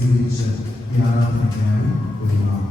സ്വീകരിച്ച് ഈ ആരാധനയ്ക്കായി ഒരുങ്ങാം.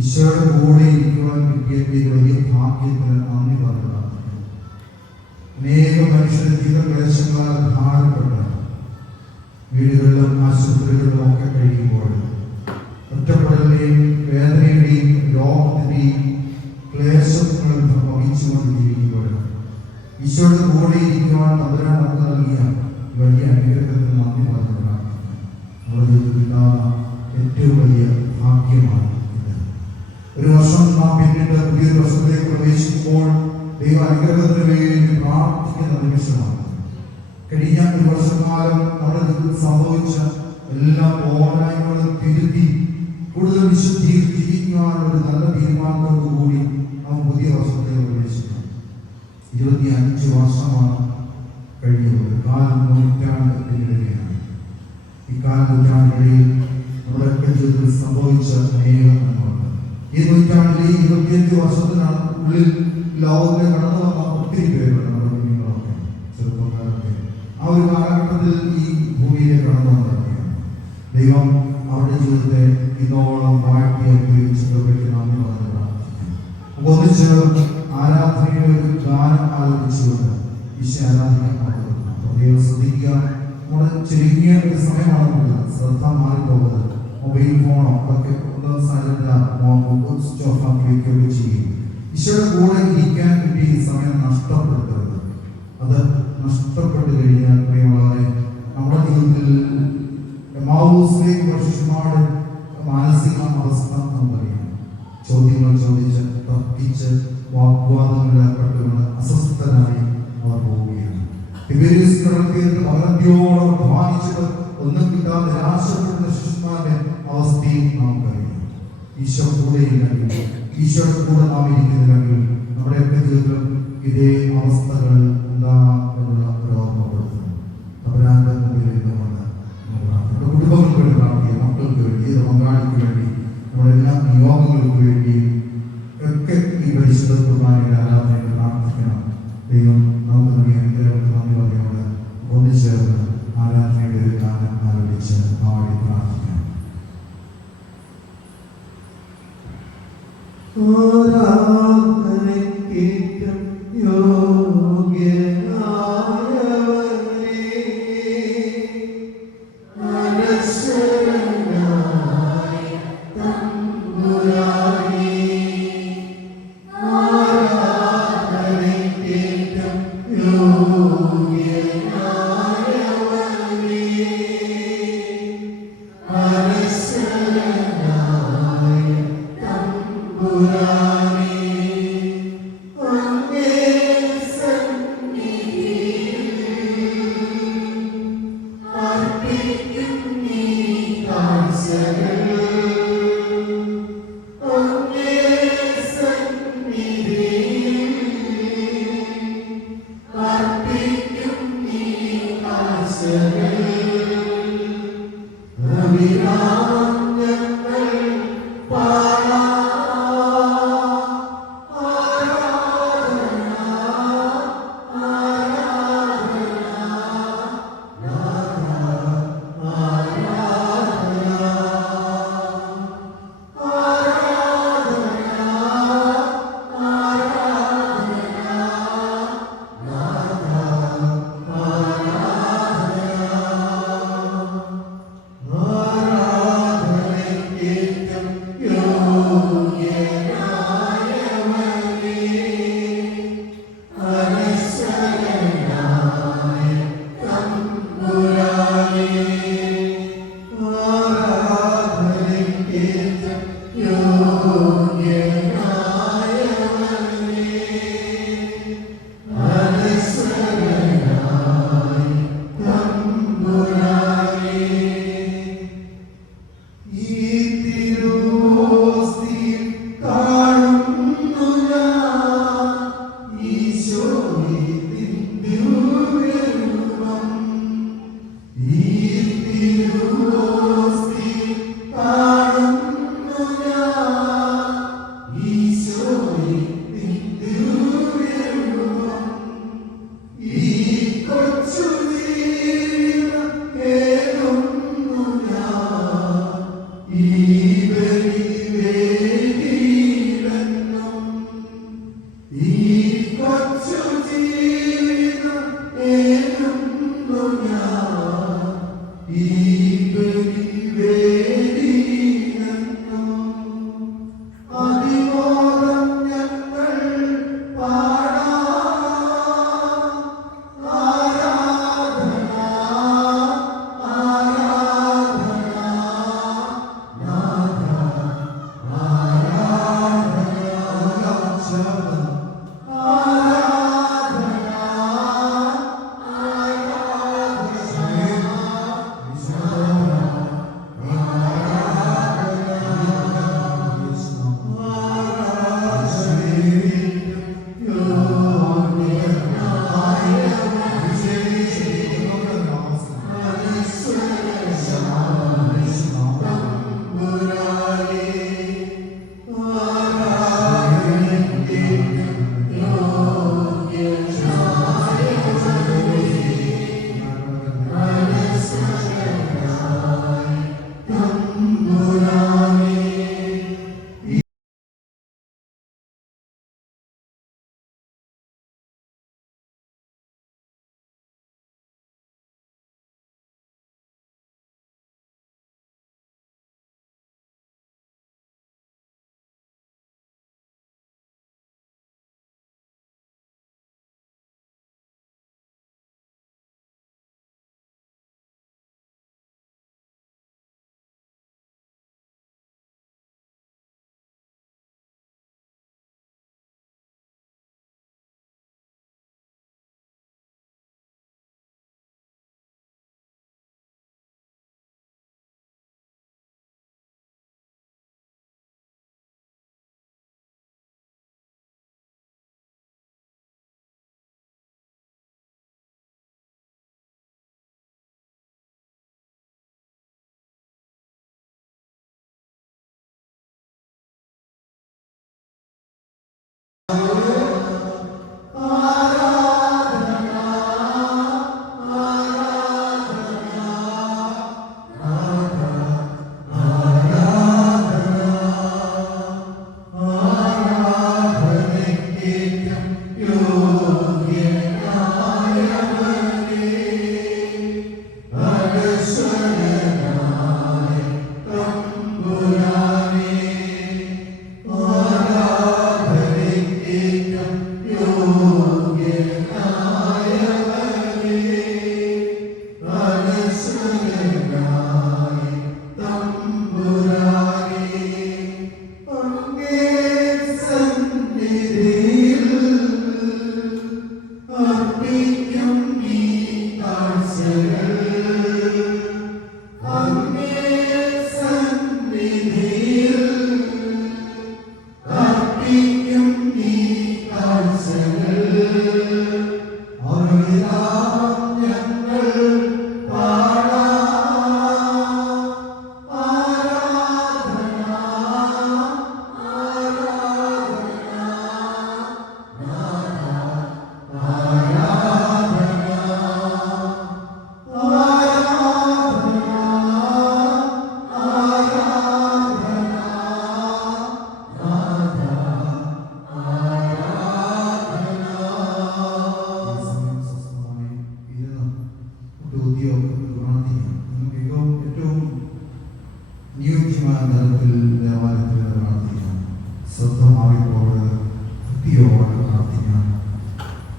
ഈശോയുടെ കൂടെ ഇരിക്കുവാൻ കിട്ടിയ വലിയ ഭാഗ്യത്തിന് നന്ദി പറയുക. അനേകം മനുഷ്യരുടെ ജീവിതക്ലേശങ്ങളാൽ ഭാരപ്പെട്ട വീടുകളിലും ആശുപത്രികളിലും ഒക്കെ കഴിയുമ്പോൾ ഒറ്റപ്പെടലിന്റെയും വേദനയുടെയും രോഗത്തിന്റെയും ക്ലേശങ്ങളിൽ വഹിച്ചുകൊണ്ടിരിക്കുമ്പോൾ ഈശോയുടെ കൂടെ ഇരിക്കുവാൻ തമ്പുരാൻ നമുക്ക് നൽകിയ വലിയ അനുഗ്രഹത്തിന് നന്ദി പറയുക. നമ്മുടെ ജീവിതത്തിലുണ്ടാകുന്ന ഏറ്റവും വലിയ ഭാഗ്യമാണ്. ഒരു വർഷം നാം പിന്നീട് പുതിയൊരു വർഷത്തിലേക്ക് പ്രവേശിക്കുമ്പോൾ ദൈവ അനുഗ്രഹത്തിന് വേണ്ടി പ്രാർത്ഥിക്കുന്ന നിമിഷമാണ്. കഴിഞ്ഞ ഒരു വർഷക്കാലം നമ്മുടെ ജീവിതത്തിൽ സംഭവിച്ച എല്ലാ പോരായ്മകളും തിരുത്തി കൂടുതൽ വിശുദ്ധിയിൽ ജീവിക്കുവാനുള്ള ഒരു നല്ല തീരുമാനത്തോടുകൂടി നാം പുതിയ വർഷത്തിലേക്ക് പ്രവേശിക്കണം. 25 വർഷമാണ് കഴിഞ്ഞത്. കാലം നൂറ്റാണ്ട് പിന്നിടുകയാണ്. ഈ നൂറ്റാണ്ടിൽ നമ്മുടെയൊക്കെ ജീവിതത്തിൽ സംഭവിച്ച അനേകം നന്മകളുണ്ട്. ഈ നൂറ്റാണ്ടിലെ 25 വർഷത്തിനാണ് ഉള്ളിൽ ലോകത്തിൽ കടന്നു വന്ന ഒത്തിരി പേരുണ്ട്. നമ്മുടെ കുഞ്ഞുങ്ങളൊക്കെ ചെറുപ്പക്കാരൊക്കെ ആ ഒരു കാലഘട്ടത്തിൽ ഈ ഭൂമിയിലേക്ക് കടന്നു വന്നിരിക്കുകയാണ്. ദൈവം അവരുടെ ജീവിതത്തെ ഇന്നോളം വാഴ്ത്തി അനുഗ്രഹിച്ചതിനെ പറ്റി നന്ദി പറഞ്ഞു പ്രാർത്ഥിക്കുന്നു. ഒന്നിച്ച് ആരാധനയുടെ ഒരു ഗാനം ആലപിച്ചുകൊണ്ട് ഈശോ ആരാധിക്കാൻ പാടുന്നു. ദൈവം ശ്രദ്ധിക്കുക. നമ്മുടെ ചുരുങ്ങിയ ഒരു സമയമാണെന്നില്ല, ശ്രദ്ധ മാറിപ്പോകരുത്. മൊബൈൽ ഫോണോ അതൊക്കെ ഒന്ന് സൈലന്റ് സ്വിച്ച് ഓഫ് ആക്കി വയ്ക്കുകയൊക്കെ ചെയ്യും. ഈശോയുടെ കൂടെ ഇരിക്കാൻ കിട്ടിയ ഈ സമയം നഷ്ടപ്പെടുത്തരുത്. അത് നഷ്ടപ്പെട്ടു കഴിഞ്ഞാൽ പ്രിയമുള്ളവരെ നമ്മുടെ ജീവിതത്തിൽ എമ്മാവൂസിലേക്ക് ശിഷ്യന്മാരുടെ മാനസിക അവസ്ഥ നമുക്കറിയാം. ചോദ്യങ്ങൾ ചോദിച്ച് തർക്കിച്ച് വാഗ്വാദങ്ങളിലേർപ്പെട്ടുകൊണ്ട് അസ്വസ്ഥരായി അവർ പോവുകയാണ്. തിബേരിയസ് കടൽത്തീരത്ത് പകരന്തിയോളം അധ്വാനിച്ചത് ഒന്നും കിട്ടാതെ നിരാശപ്പെടുന്ന ശിഷ്യന്മാരുടെ അവസ്ഥയും നമുക്കറിയാം. ഈശോ കൂടെ ഇല്ലെങ്കിൽ, ഈശോയുടെ കൂടെ നാം ഇരിക്കുന്നില്ലെങ്കിൽ നമ്മുടെയൊക്കെ ജീവിതത്തിൽ ഇതേ അവസ്ഥകൾ ഉണ്ടാകാം എന്നുള്ള ഒരു ഓർമ്മപ്പെടുത്തുന്നു. തമ്പുരാന്റെ മുമ്പിൽ ഇരുന്നുകൊണ്ട് നമ്മുടെ കുടുംബങ്ങൾക്ക് വേണ്ടി പ്രാർത്ഥിക്കുക, മക്കൾക്ക് വേണ്ടി, ഏത് പങ്കാളിക്ക് വേണ്ടി, നമ്മുടെ എല്ലാ നിയോഗങ്ങൾക്ക് വേണ്ടിയും ഒക്കെ ഈ പരിശുദ്ധ കുർബാനയുടെ ആരാധനയിൽ പ്രാർത്ഥിക്കണം. ദൈവം നമുക്ക് നൽകിയ അനുഗ്രഹങ്ങൾക്ക് നന്ദി പറഞ്ഞുകൊണ്ട് ഒന്നിച്ചേർന്ന് ആരാധനയുടെ ഒരു ഗാനം ആലോചിച്ച് പാടി പ്രാർത്ഥിക്കണം. Purani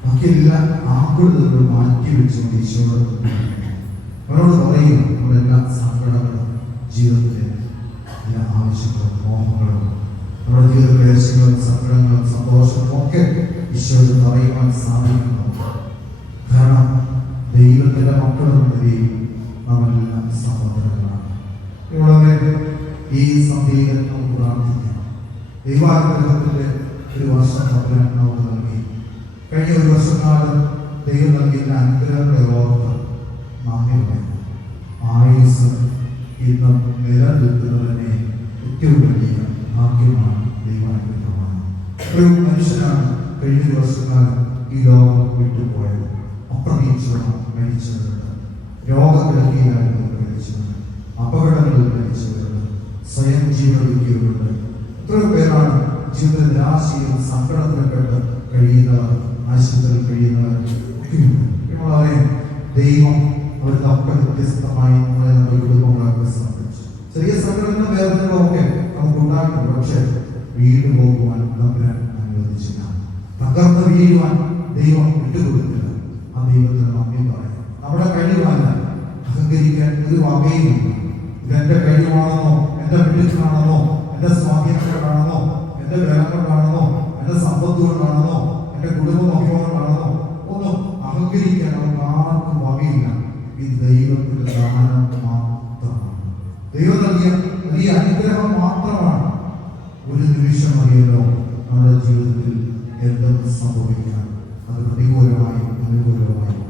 ബാക്കിയെല്ലാം ആകുലതകൾ മാറ്റി വെച്ചുകൊണ്ട് ഈശോയോട് അവരോട് പറയും നമ്മുടെ എല്ലാ സങ്കടങ്ങളും ജീവിതത്തിലെ എല്ലാ ആവശ്യങ്ങളും മോഹങ്ങളും നമ്മുടെ ജീവിത ക്ലേശങ്ങളും സങ്കടങ്ങളും സന്തോഷങ്ങളും ഒക്കെ ഈശോയോട് പറയുവാൻ സാധിക്കുന്നു. കാരണം ദൈവത്തിന്റെ മക്കളെന്ന നിലയിൽ നമ്മളെല്ലാം സഹോദരങ്ങളാണ്. ഇവിടെ ഈ സന്ധ്യയിൽ നമുക്ക് പ്രാർത്ഥിക്കാം. ദൈവാനുഗ്രഹത്തിന്റെ ഒരു വർഷം നമുക്ക് നൽകി കഴിഞ്ഞ ഒരു വർഷക്കാലം ദൈവം നൽകിയ അനുഗ്രഹങ്ങളെ ഓർത്ത് നന്ദി പറയുന്നു. ആയുസ് ഇന്നും നിലനിൽക്കുന്നതിനെ ഏറ്റവും വലിയ ഭാഗ്യമാണ്, ദൈവാനുഗ്രഹമാണ്. ഒരു മനുഷ്യനാണ് കഴിഞ്ഞ ഒരു വർഷക്കാലം ഈ ലോകം വിട്ടുപോയത്. അപ്രതീക്ഷിതം മരിച്ചവരുണ്ട്, രോഗക്കിടക്കയിലായിരുന്നു മരിച്ചവരുണ്ട്, അപകടങ്ങളിൽ മരിച്ചവരുണ്ട്, സ്വയം ജീവനൊടുക്കിയവരുണ്ട്. എത്രയോ പേരാണ് ജീവിത നിരാശയും സങ്കടത്തിൽപ്പെട്ട് കഴിയുന്നവർ, ആശുപത്രിയിൽ കഴിയുന്നവർ ഒക്കെയുണ്ട്. നമ്മളെ ദൈവം അവർക്കൊക്കെ വ്യത്യസ്തമായി നമ്മുടെ കുടുംബങ്ങളൊക്കെ സംബന്ധിച്ചു ചെറിയ സങ്കടങ്ങളും വേദനകളും ഒക്കെ നമുക്കുണ്ടായിട്ടുണ്ട്. പക്ഷെ വീട് പോകുവാൻ തമ്പുരാൻ അനുവദിച്ചില്ല. തകർന്ന് വീഴുവാൻ ദൈവം വിട്ടുകൊടുത്തില്ല. ആ ദൈവത്തിന് നന്ദി പറയാം. നമ്മുടെ കഴിവല്ല, അഹങ്കരിക്കാൻ ഒരു വകയുമില്ല. ഇതെന്റെ കഴിവാണെന്നോ, എന്റെ വീട്ടിലാണെന്നോ, എന്റെ സ്വാധീനങ്ങളാണെന്നോ, എന്റെ ബലം കൊണ്ടാണെന്നോ, എന്റെ സമ്പത്ത് കൊണ്ടാണെന്നോ, എന്റെ കുടുംബ നോക്കിക്കൊണ്ടാണെന്നോ ഒന്നും അഹങ്കരിക്കാൻ നമുക്ക് ആർക്കും വകയില്ല. ഇത് ദൈവത്തിന്റെ ദാനം മാത്രമാണ്, ദൈവം നൽകിയ വലിയ അനുഗ്രഹം മാത്രമാണ്. ഒരു നിമിഷം അറിയല്ലോ നമ്മുടെ ജീവിതത്തിൽ എന്തെന്ന് സംഭവിക്കാം, അത് പ്രതികൂലമായും അനുകൂലമായും.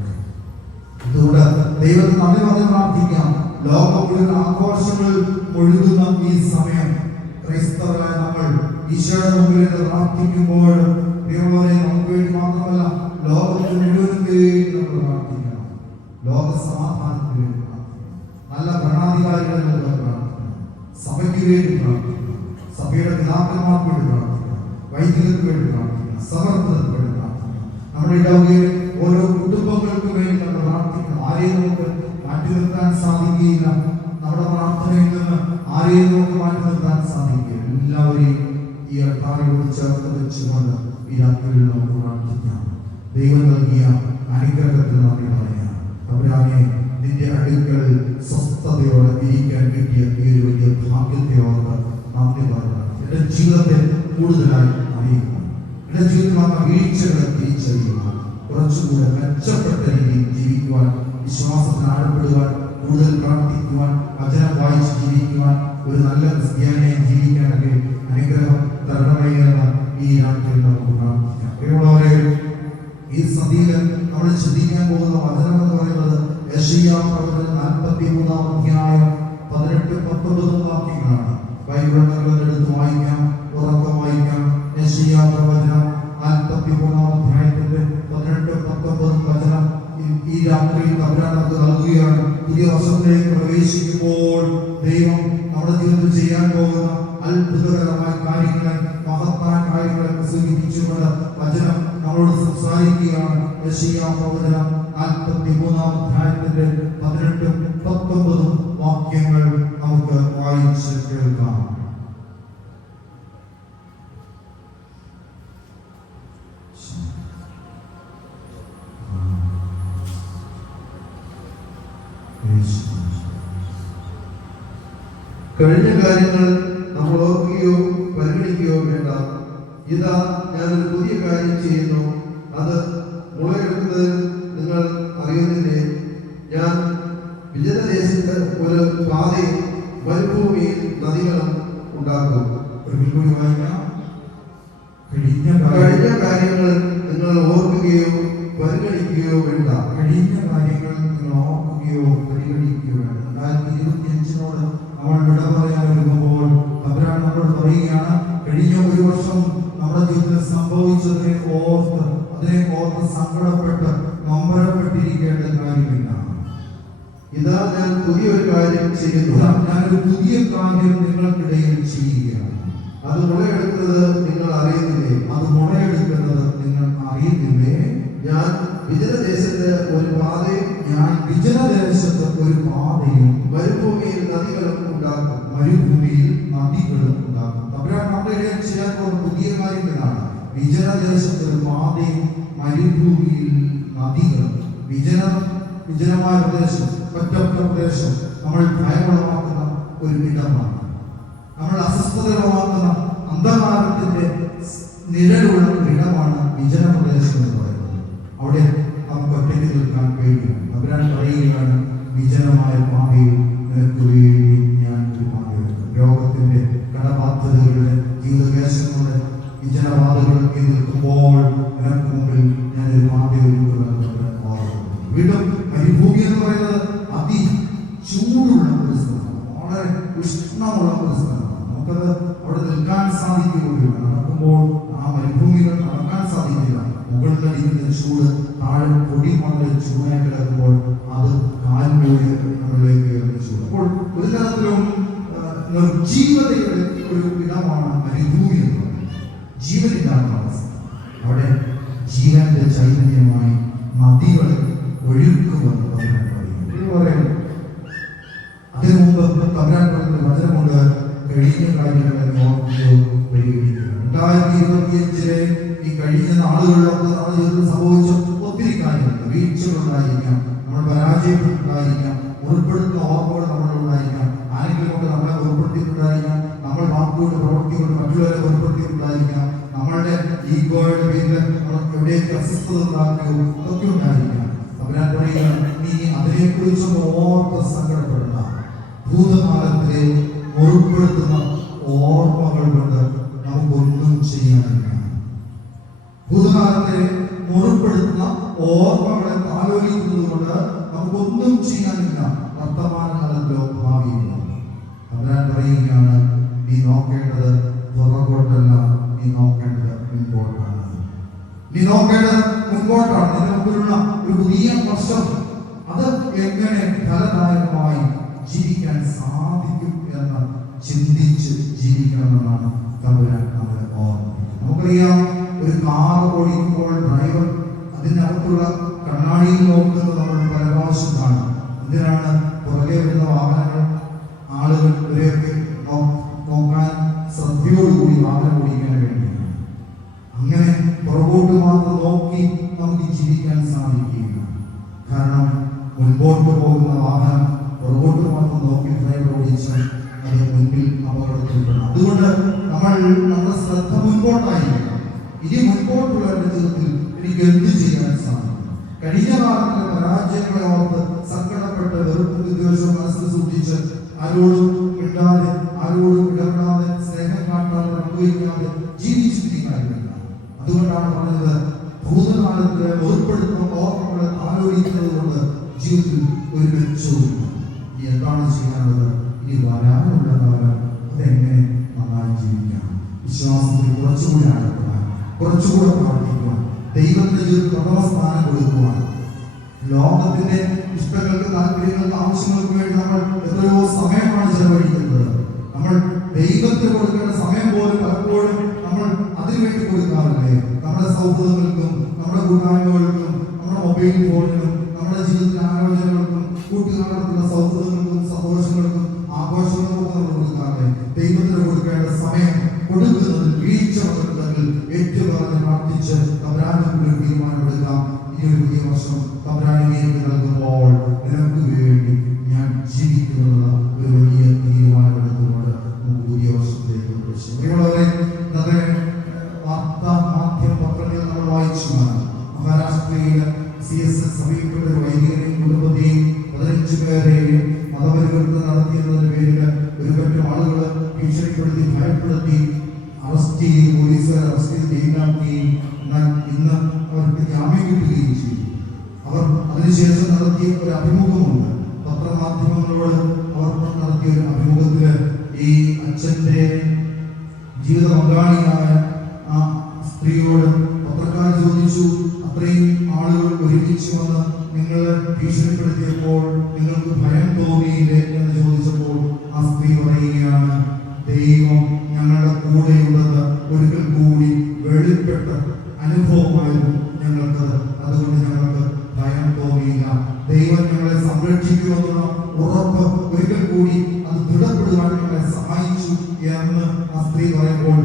അതുകൊണ്ട് ദൈവത്തിന് നന്ദി പറഞ്ഞ് പ്രാർത്ഥിക്കാം. ലോകം മുഴുവൻ ആഘോഷങ്ങൾ ഒഴുകുന്ന ഈ സമയം ക്രൈസ്തവരായ നമ്മൾ ഈശോയുടെ മുമ്പിൽ പ്രാർത്ഥിക്കുമ്പോൾ ദൈവമേ നമുക്ക് വേണ്ടി മാത്രമല്ല, ലോകത്തിന് മുഴുവനും വേണ്ടി നമ്മൾ പ്രാർത്ഥിക്കണം. ലോക സമാധാനത്തിന് വേണ്ടി പ്രാർത്ഥിക്കണം. നല്ല ഭരണാധികാരികളെ പ്രാർത്ഥിക്കണം. സഭയ്ക്ക് വേണ്ടി പ്രാർത്ഥിക്കണം. സഭയുടെ പിതാക്കന്മാർക്ക് വേണ്ടി പ്രാർത്ഥിക്കണം. വൈദികർക്ക് വേണ്ടി പ്രാർത്ഥിക്കണം. സമർപ്പണത്തിന് വേണ്ടി പ്രാർത്ഥിക്കണം. നമ്മുടെ ഇടവകയിൽ ഓരോ കുടുംബങ്ങൾക്ക് വേണ്ടി നമ്മൾ പ്രാർത്ഥിക്കണം. ആരെയും നമുക്ക് മാറ്റി നിർത്താൻ സാധിക്കുകയില്ല. നമ്മുടെ പ്രാർത്ഥനയിൽ നിന്ന് ആരെയും നമുക്ക് മാറ്റി നിർത്താൻ സാധിക്കില്ല. എല്ലാവരെയും ഈ അൾത്താരയോട് ചേർത്ത് വെച്ചുകൊണ്ട് ഈ രാത്രിയിൽ നമുക്ക് പ്രാർത്ഥിക്കാം. ദൈവം നൽകിയ അനുഗ്രഹത്തിന് നന്ദി പറയാം. തമ്പുരാനെ, നിന്റെ അടുക്കൽ സ്വസ്ഥതയോടെ ഇരിക്കാൻ കിട്ടിയ ഈ ഒരു വലിയ ഭാഗ്യത്തെ ഓർത്ത് നന്ദി പറയാം. എന്റെ ജീവിതത്തെ കൂടുതലായി അറിയുക, എന്റെ ജീവിതത്തിൽ വന്ന വീഴ്ചകളെ തിരിച്ചറിയുവാൻ, കുറച്ചുകൂടെ മെച്ചപ്പെട്ട രീതിയിൽ ജീവിക്കുവാൻ, വിശ്വാസത്തിൽ ആഴപ്പെടുവാൻ, കൂടുതൽ പ്രാർത്ഥിക്കുവാൻ, വചനം വായിച്ച് ജീവിക്കുവാൻ, ഒരു നല്ല ക്രിസ്ത്യാനിയെ ജീവിക്കാനൊക്കെ അനുഗ്രഹം തരണമേ എന്ന് ഈ രാത്രിയിൽ നമുക്ക് പ്രാർത്ഥിക്കാം. പ്രിയമുള്ളവരെ, ഈ സന്ധ്യയിൽ നമ്മൾ ചിന്തിക്കാൻ പോകുന്ന വചനം എന്ന് പറയുന്നത് യെശയ്യാപ്രവചനം 43-ാം അധ്യായം 18-19 വാക്യങ്ങളാണ്. ബൈബിളിൽ എടുത്ത് വായിക്കാം, ഉറക്കം വായിക്കാം. യെശയ്യാപ്രവചനം 43-ാം അധ്യായത്തിന്റെ 18-19 വചനം ഈ രാത്രിയിൽ തമ്പുരാൻ നമുക്ക് നൽകുകയാണ്. പുതിയ വർഷത്തിലേക്ക് പ്രവേശിക്കുമ്പോൾ ദൈവം നമ്മുടെ ജീവിതത്തിൽ ചെയ്യാൻ പോകുന്ന അത്ഭുതകരമായ കാര്യങ്ങളെ, മഹത്തായ കാര്യങ്ങളെ സൂചിപ്പിച്ചുകൊണ്ട് വചനം നമ്മളോട് സംസാരിക്കുകയാണ്. യെശയ്യാപ്രവചനം 43-ാം അധ്യായത്തിന്റെ 18-19 വാക്യങ്ങൾ നമുക്ക് വായിച്ച് കേൾക്കാം. കഴിഞ്ഞ കാര്യങ്ങൾ നമ്മൾ ഓർക്കുകയോ പരിഗണിക്കുകയോ വേണ്ട. ഇതാ, ഞാനൊരു പുതിയ കാര്യം ചെയ്യുന്നു, അത് മുളയെടുക്കുന്നത് നിങ്ങൾ അറിയുന്നില്ലേ? ഞാൻ വിജനദേശത്ത് ഒരു പാതയും മരുഭൂമിയിൽ നദികളും ഉണ്ടാക്കും. കഴിഞ്ഞ കാര്യങ്ങൾ നിങ്ങൾ ഓർക്കുകയോ പരിഗണിക്കുകയോ വേണ്ട. കഴിഞ്ഞ കാര്യങ്ങൾ നിങ്ങൾ ഓർക്കുകയോ പരിഗണിക്കുകയോ വേണ്ട. 2025 നമ്മൾ വിട പറയാൻ ഒരുങ്ങുമ്പോൾ തമ്പുരാൻ നമ്മളോട് പറയുകയാണ്, കഴിഞ്ഞ ഒരു വർഷം നമ്മുടെ ജീവിതത്തിൽ സംഭവിച്ചതിനെ ഓർത്ത്, അതിനെ ഓർത്ത് സങ്കടപ്പെട്ട് നൊമ്പരപ്പെട്ടിരിക്കേണ്ട കാര്യമില്ല. ഇതാ, ഞാൻ പുതിയൊരു കാര്യം ചെയ്യുന്നു. ഞാനൊരു പുതിയ കാര്യം നിങ്ങൾക്കിടയിൽ ചെയ്യുകയാണ്. അത് മുളയെടുക്കുന്നത് നിങ്ങൾ അറിയുന്നില്ലേ? അത് മുളയെടുക്കുന്നത് നിങ്ങൾ അറിയുന്നില്ലേ? ഞാൻ വിജനദേശത്ത് ഒരു പാതയും മരുഭൂമിയിൽ നദികളും ഉണ്ടാക്കും. തമ്പുരാൻ നമ്മുടെ ഇടയിൽ ചെയ്യാൻ പോകുന്ന പുതിയ കാര്യങ്ങളാണ്. വിജനദേശത്ത് ഒരു പാതയും മരുഭൂമിയിൽ നദികളും. വിജനമായ പ്രദേശം, ഒറ്റപ്പെട്ട പ്രദേശം നമ്മൾ ഭയമുളവാക്കുന്ന ഒരു ഇടമാണ്. നമ്മൾ അസ്വസ്ഥതയുളവാക്കുന്ന അന്ധകാരത്തിന്റെ നിഴലുള്ള ഇടമാണ് വിജന പ്രദേശം എന്ന് പറയുന്നത്. അവിടെ നമുക്ക് ഒറ്റയ്ക്ക് നിൽക്കാൻ കഴിയും. തമ്പുരാൻ പറയുകയാണ്, വിജനമായ പാതയിൽ നിനക്ക് വേണ്ടി ഞാൻ ഒരു പാതയെടുക്കും. രോഗത്തിന്റെ കടബാധ്യതകളുടെ ജീവിതവേശങ്ങളുടെ വിജനപാതകളിൽ നിൽക്കുമ്പോൾ നിനക്ക് മുമ്പിൽ വീണ്ടും മരുഭൂമി എന്ന് പറയുന്നത് ചൂടുള്ള ഒരു സ്ഥലമാണ്, വളരെ ഉഷ്ണമുള്ള ഒരു സ്ഥലമാണ്. നമുക്കത് അവിടെ നിൽക്കാൻ സാധിക്കുകയില്ല. നടക്കുമ്പോൾ ആ മരുഭൂമിയിൽ നടക്കാൻ സാധിക്കില്ല. മുകളിലടിക്കുന്ന ചൂട്, താഴെ പൊടി മണ്ണിൽ ചൂടായി കിടക്കുമ്പോൾ അത് കാലിലൂടെ നമ്മളിലേക്ക് ചൂട്. അപ്പോൾ ഒരു തരത്തിലും നിർജീവതയുടെ ഒരു ഇടമാണ് മരുഭൂമി എന്ന് പറയുന്നത്. ജീവനില്ലാത്ത അവസ്ഥ. അവിടെ ജീവന്റെ ചൈതന്യമായി നദികളെ ഒഴുക്കുമെന്ന് പറയുന്നു. അതിനു മുമ്പ് തമ്പുരാൻ പറയുന്ന വചനമുണ്ട്, കഴിഞ്ഞ കാര്യങ്ങളെ നോക്കുകയോ പരിഗണിക്കുക. 2025 ഈ കഴിഞ്ഞ നാളുകളിലൊക്കെ നമ്മുടെ ജീവിതത്തിൽ സംഭവിച്ച ഒത്തിരി കാര്യങ്ങളുണ്ട്. വീഴ്ചകളുണ്ടായിരിക്കാം, നമ്മൾ പരാജയപ്പെട്ടിട്ടുണ്ടായിരിക്കാം, ഉൾപ്പെടുത്തുന്ന ഓർമ്മകൾ നമ്മളുണ്ടായിരിക്കാം, ആരെങ്കിലുമൊക്കെ നമ്മളെ ഉൾപ്പെടുത്തിയിട്ടുണ്ടായിരിക്കാം, നമ്മൾ വാക്കുകൊണ്ട് പ്രവൃത്തി കൊണ്ട് മറ്റുള്ളവരെ ഉൾപ്പെടുത്തിയിട്ടുണ്ടായിരിക്കാം, നമ്മളുടെ ഈഗോയുടെ പേരിൽ എവിടെയൊക്കെ അസ്വസ്ഥത ഉണ്ടാക്കുകയോ അതൊക്കെ ഉണ്ടായിരിക്കാം. തമ്പുരാൻ പറയുക, നീ അതിനെക്കുറിച്ചൊന്ന് ഓർത്ത് സങ്കടപ്പെടണ്ട. ഭൂതകാലത്തിലെ ഉൾപ്പെടുത്തുന്ന ഓർമ്മകൾ കൊണ്ട് നമുക്കൊന്നും ചെയ്യാനില്ല. ഭൂതകാലത്തെ മുറിപ്പെടുത്തുന്ന ഓർമ്മകളെ ആലോചിക്കുന്നത് കൊണ്ട് നമുക്കൊന്നും ചെയ്യാനില്ല. വർത്തമാനകാലത്തിലോ ഭാവിയിലോ. തമ്പുരാൻ പറയുകയാണ്, നീ നോക്കേണ്ടത് പുറകോട്ടല്ല, നീ നോക്കേണ്ടത് മുൻപോട്ടാണ്. നീ നോക്കേണ്ടത് മുൻപോട്ടാണ്. നിന്റെ മുമ്പിലുള്ള ഒരു പുതിയ വർഷം അത് എങ്ങനെ ഫലദായകമായി ജീവിക്കാൻ സാധിക്കും എന്ന് ചിന്തിച്ച് ജീവിക്കണമെന്നാണ് തമ്പുരാൻ നമ്മളെ ഓർമ്മിപ്പിക്കുന്നത്. നമുക്കറിയാം, ഒരു കാർ ഓടിക്കുമ്പോൾ ഡ്രൈവർ അതിനകത്തുള്ള കണ്ണാടിയിൽ നോക്കുന്നത് നമ്മൾ പല പ്രാവശ്യം കാണും. എന്തിനാണ്? പുറകെ വരുന്ന വാഹനങ്ങൾ, ആളുകൾ ഇവരെയൊക്കെ നോക്കാൻ ശ്രദ്ധയോടുകൂടി വാഹനം ഓടിക്കാൻ വേണ്ടിയാണ്. അങ്ങനെ പുറകോട്ട് മാത്രം നോക്കി നമുക്ക് ജീവിക്കാൻ സാധിക്കുകയില്ല. കാരണം മുൻപോട്ട് പോകുന്ന വാഹനം പുറകോട്ട് മാത്രം നോക്കി ഡ്രൈവർ ഓടിച്ചാൽ അത് മുൻപിൽ അപകടത്തിൽപ്പെടണം. അതുകൊണ്ട് നമ്മുടെ ശ്രദ്ധ മുൻപോട്ടായിരിക്കണം. ഇനി മുൻപോട്ടുള്ള എൻ്റെ ജീവിതത്തിൽ എനിക്ക് എന്ത് ചെയ്യാൻ സാധിക്കും? കഴിഞ്ഞ കാലത്തിലെ പരാജയങ്ങളെ ഓർത്ത് സങ്കടപ്പെട്ട് വെറുപ്പും വിദ്വേഷവും മനസ്സിൽ സൂക്ഷിച്ച് ആരോടും ഇടാതെ, ആരോടും ഇടപെടാതെ, സ്നേഹം കാട്ടാതെ, അനുഭവിക്കാതെ ജീവിച്ചിരിക്കാനില്ല. അതുകൊണ്ടാണ് പറഞ്ഞത്, ഭൂതകാലത്തിലെ ഉൾപ്പെടുത്തുന്ന ഓർമ്മകളെ ആലോചിക്കുന്നത് കൊണ്ട് ജീവിതത്തിൽ ഒരു മെച്ചവും. ഇനി എന്താണ് ചെയ്യാനുള്ളത്? ഇനി വരാനുള്ള കാലം അതെങ്ങനെ നന്നായി ജീവിക്കാം? വിശ്വാസത്തിൽ കുറച്ചുകൂടി അടുക്കുവാൻ, കുറച്ചുകൂടെ പ്രാർത്ഥിക്കുവാൻ, ദൈവത്തിന്റെ ജീവിതത്തിൽ പ്രഥമ സ്ഥാനം കൊടുക്കുവാൻ. ലോകത്തിന്റെ ഇഷ്ടങ്ങൾക്ക്, താല്പര്യങ്ങൾക്ക്, ആവശ്യങ്ങൾക്ക് വേണ്ടി നമ്മൾ എത്രയോ സമയമാണ് ചെലവഴിക്കുന്നത്. നമ്മൾ ദൈവത്തിന് കൊടുക്കേണ്ട സമയം പോലും പലപ്പോഴും നമ്മൾ അതിനുവേണ്ടി കൊടുക്കാറില്ലേ? നമ്മുടെ സൗഹൃദങ്ങൾക്കും, നമ്മുടെ കൂട്ടായ്മകൾക്കും, നമ്മുടെ മൊബൈൽ ഫോണിനും, നമ്മുടെ ജീവിതത്തിലെ ആലോചനകൾക്കും, കൂട്ടുകാർക്കുള്ള സൗഹൃദങ്ങൾക്കും, സന്തോഷങ്ങൾക്കും, ആഘോഷങ്ങൾക്കും നമ്മൾ കൊടുക്കാറില്ലേ? ദൈവത്തിന് കൊടുക്കേണ്ട സമയം കൊടുക്കുന്നതിൽ വീഴ്ച വന്നിട്ടുണ്ടെങ്കിൽ ഏറ്റുപറഞ്ഞ് പ്രാർത്ഥിച്ച് തമ്പുരാന്റെ തീരുമാനമെടുക്കാം. ഈ ഒരു പുതിയ വർഷം തമ്പുരാനെ നൽകുമ്പോൾ നിനക്ക് വേണ്ടി ഞാൻ ജീവിക്കുന്നുള്ള ഒരു വലിയ തീരുമാനമെടുത്തുകൊണ്ട് നമുക്ക് പുതിയ വർഷത്തിലേക്ക് പ്രവേശിക്കാം. വാർത്താ മാധ്യമ പത്രങ്ങളിൽ നമ്മൾ വായിച്ചു കാണാം, മഹാരാഷ്ട്രയിലെ CSS സമീപപ്പെട്ട ഒരു വൈദികനെയും കുടുംബത്തെയും 15 പേരെയും മതപരിവർത്തനം നടത്തിയതിന്റെ പേരിൽ ഒരു പറ്റം ആളുകൾ ഭീഷണിപ്പെടുത്തി, ഭയപ്പെടുത്തി, അറസ്റ്റ് ചെയ്ത്, പോലീസുകാർ അറസ്റ്റ് ചെയ്ത് ജയിലിലാക്കുകയും എന്നാൽ ഇന്ന് അവർക്ക് ജാമ്യം കിട്ടുകയും ചെയ്തു. അവർ അതിനുശേഷം നടത്തിയ ഒരു അഭിമുഖമുണ്ട്. പത്രമാധ്യമങ്ങളോട് അവർ നടത്തിയ ഒരു അഭിമുഖത്തില് ഈ അച്ഛന്റെ ജീവിത പങ്കാളിയായ ആ സ്ത്രീയോട് പത്രക്കാർ ചോദിച്ചു, അത്രയും ആളുകൾ ഒരുമിച്ച് വന്ന് നിങ്ങളെ ഭീഷണിപ്പെടുത്തിയപ്പോൾ നിങ്ങൾക്ക് ഭയം തോന്നിയില്ലേ എന്ന് ചോദിച്ചപ്പോൾ ആ സ്ത്രീ പറയുകയാണ്, ദൈവം ഞങ്ങളുടെ കൂടെയുള്ളത് ഒരിക്കൽ കൂടി വെളിപ്പെട്ട അനുഭവമായിരുന്നു ഞങ്ങൾക്കത്. അതുകൊണ്ട് ഞങ്ങൾക്ക് ഭയം തോന്നിയില്ല. ദൈവം ഞങ്ങളെ സംരക്ഷിക്കുമെന്നുള്ള ഉറപ്പ് ഒരിക്കൽ കൂടി അത് ദൃഢപ്പെടുവാൻ ഞങ്ങളെ സഹായിച്ചു എന്ന് ആ സ്ത്രീ പറയുമ്പോൾ,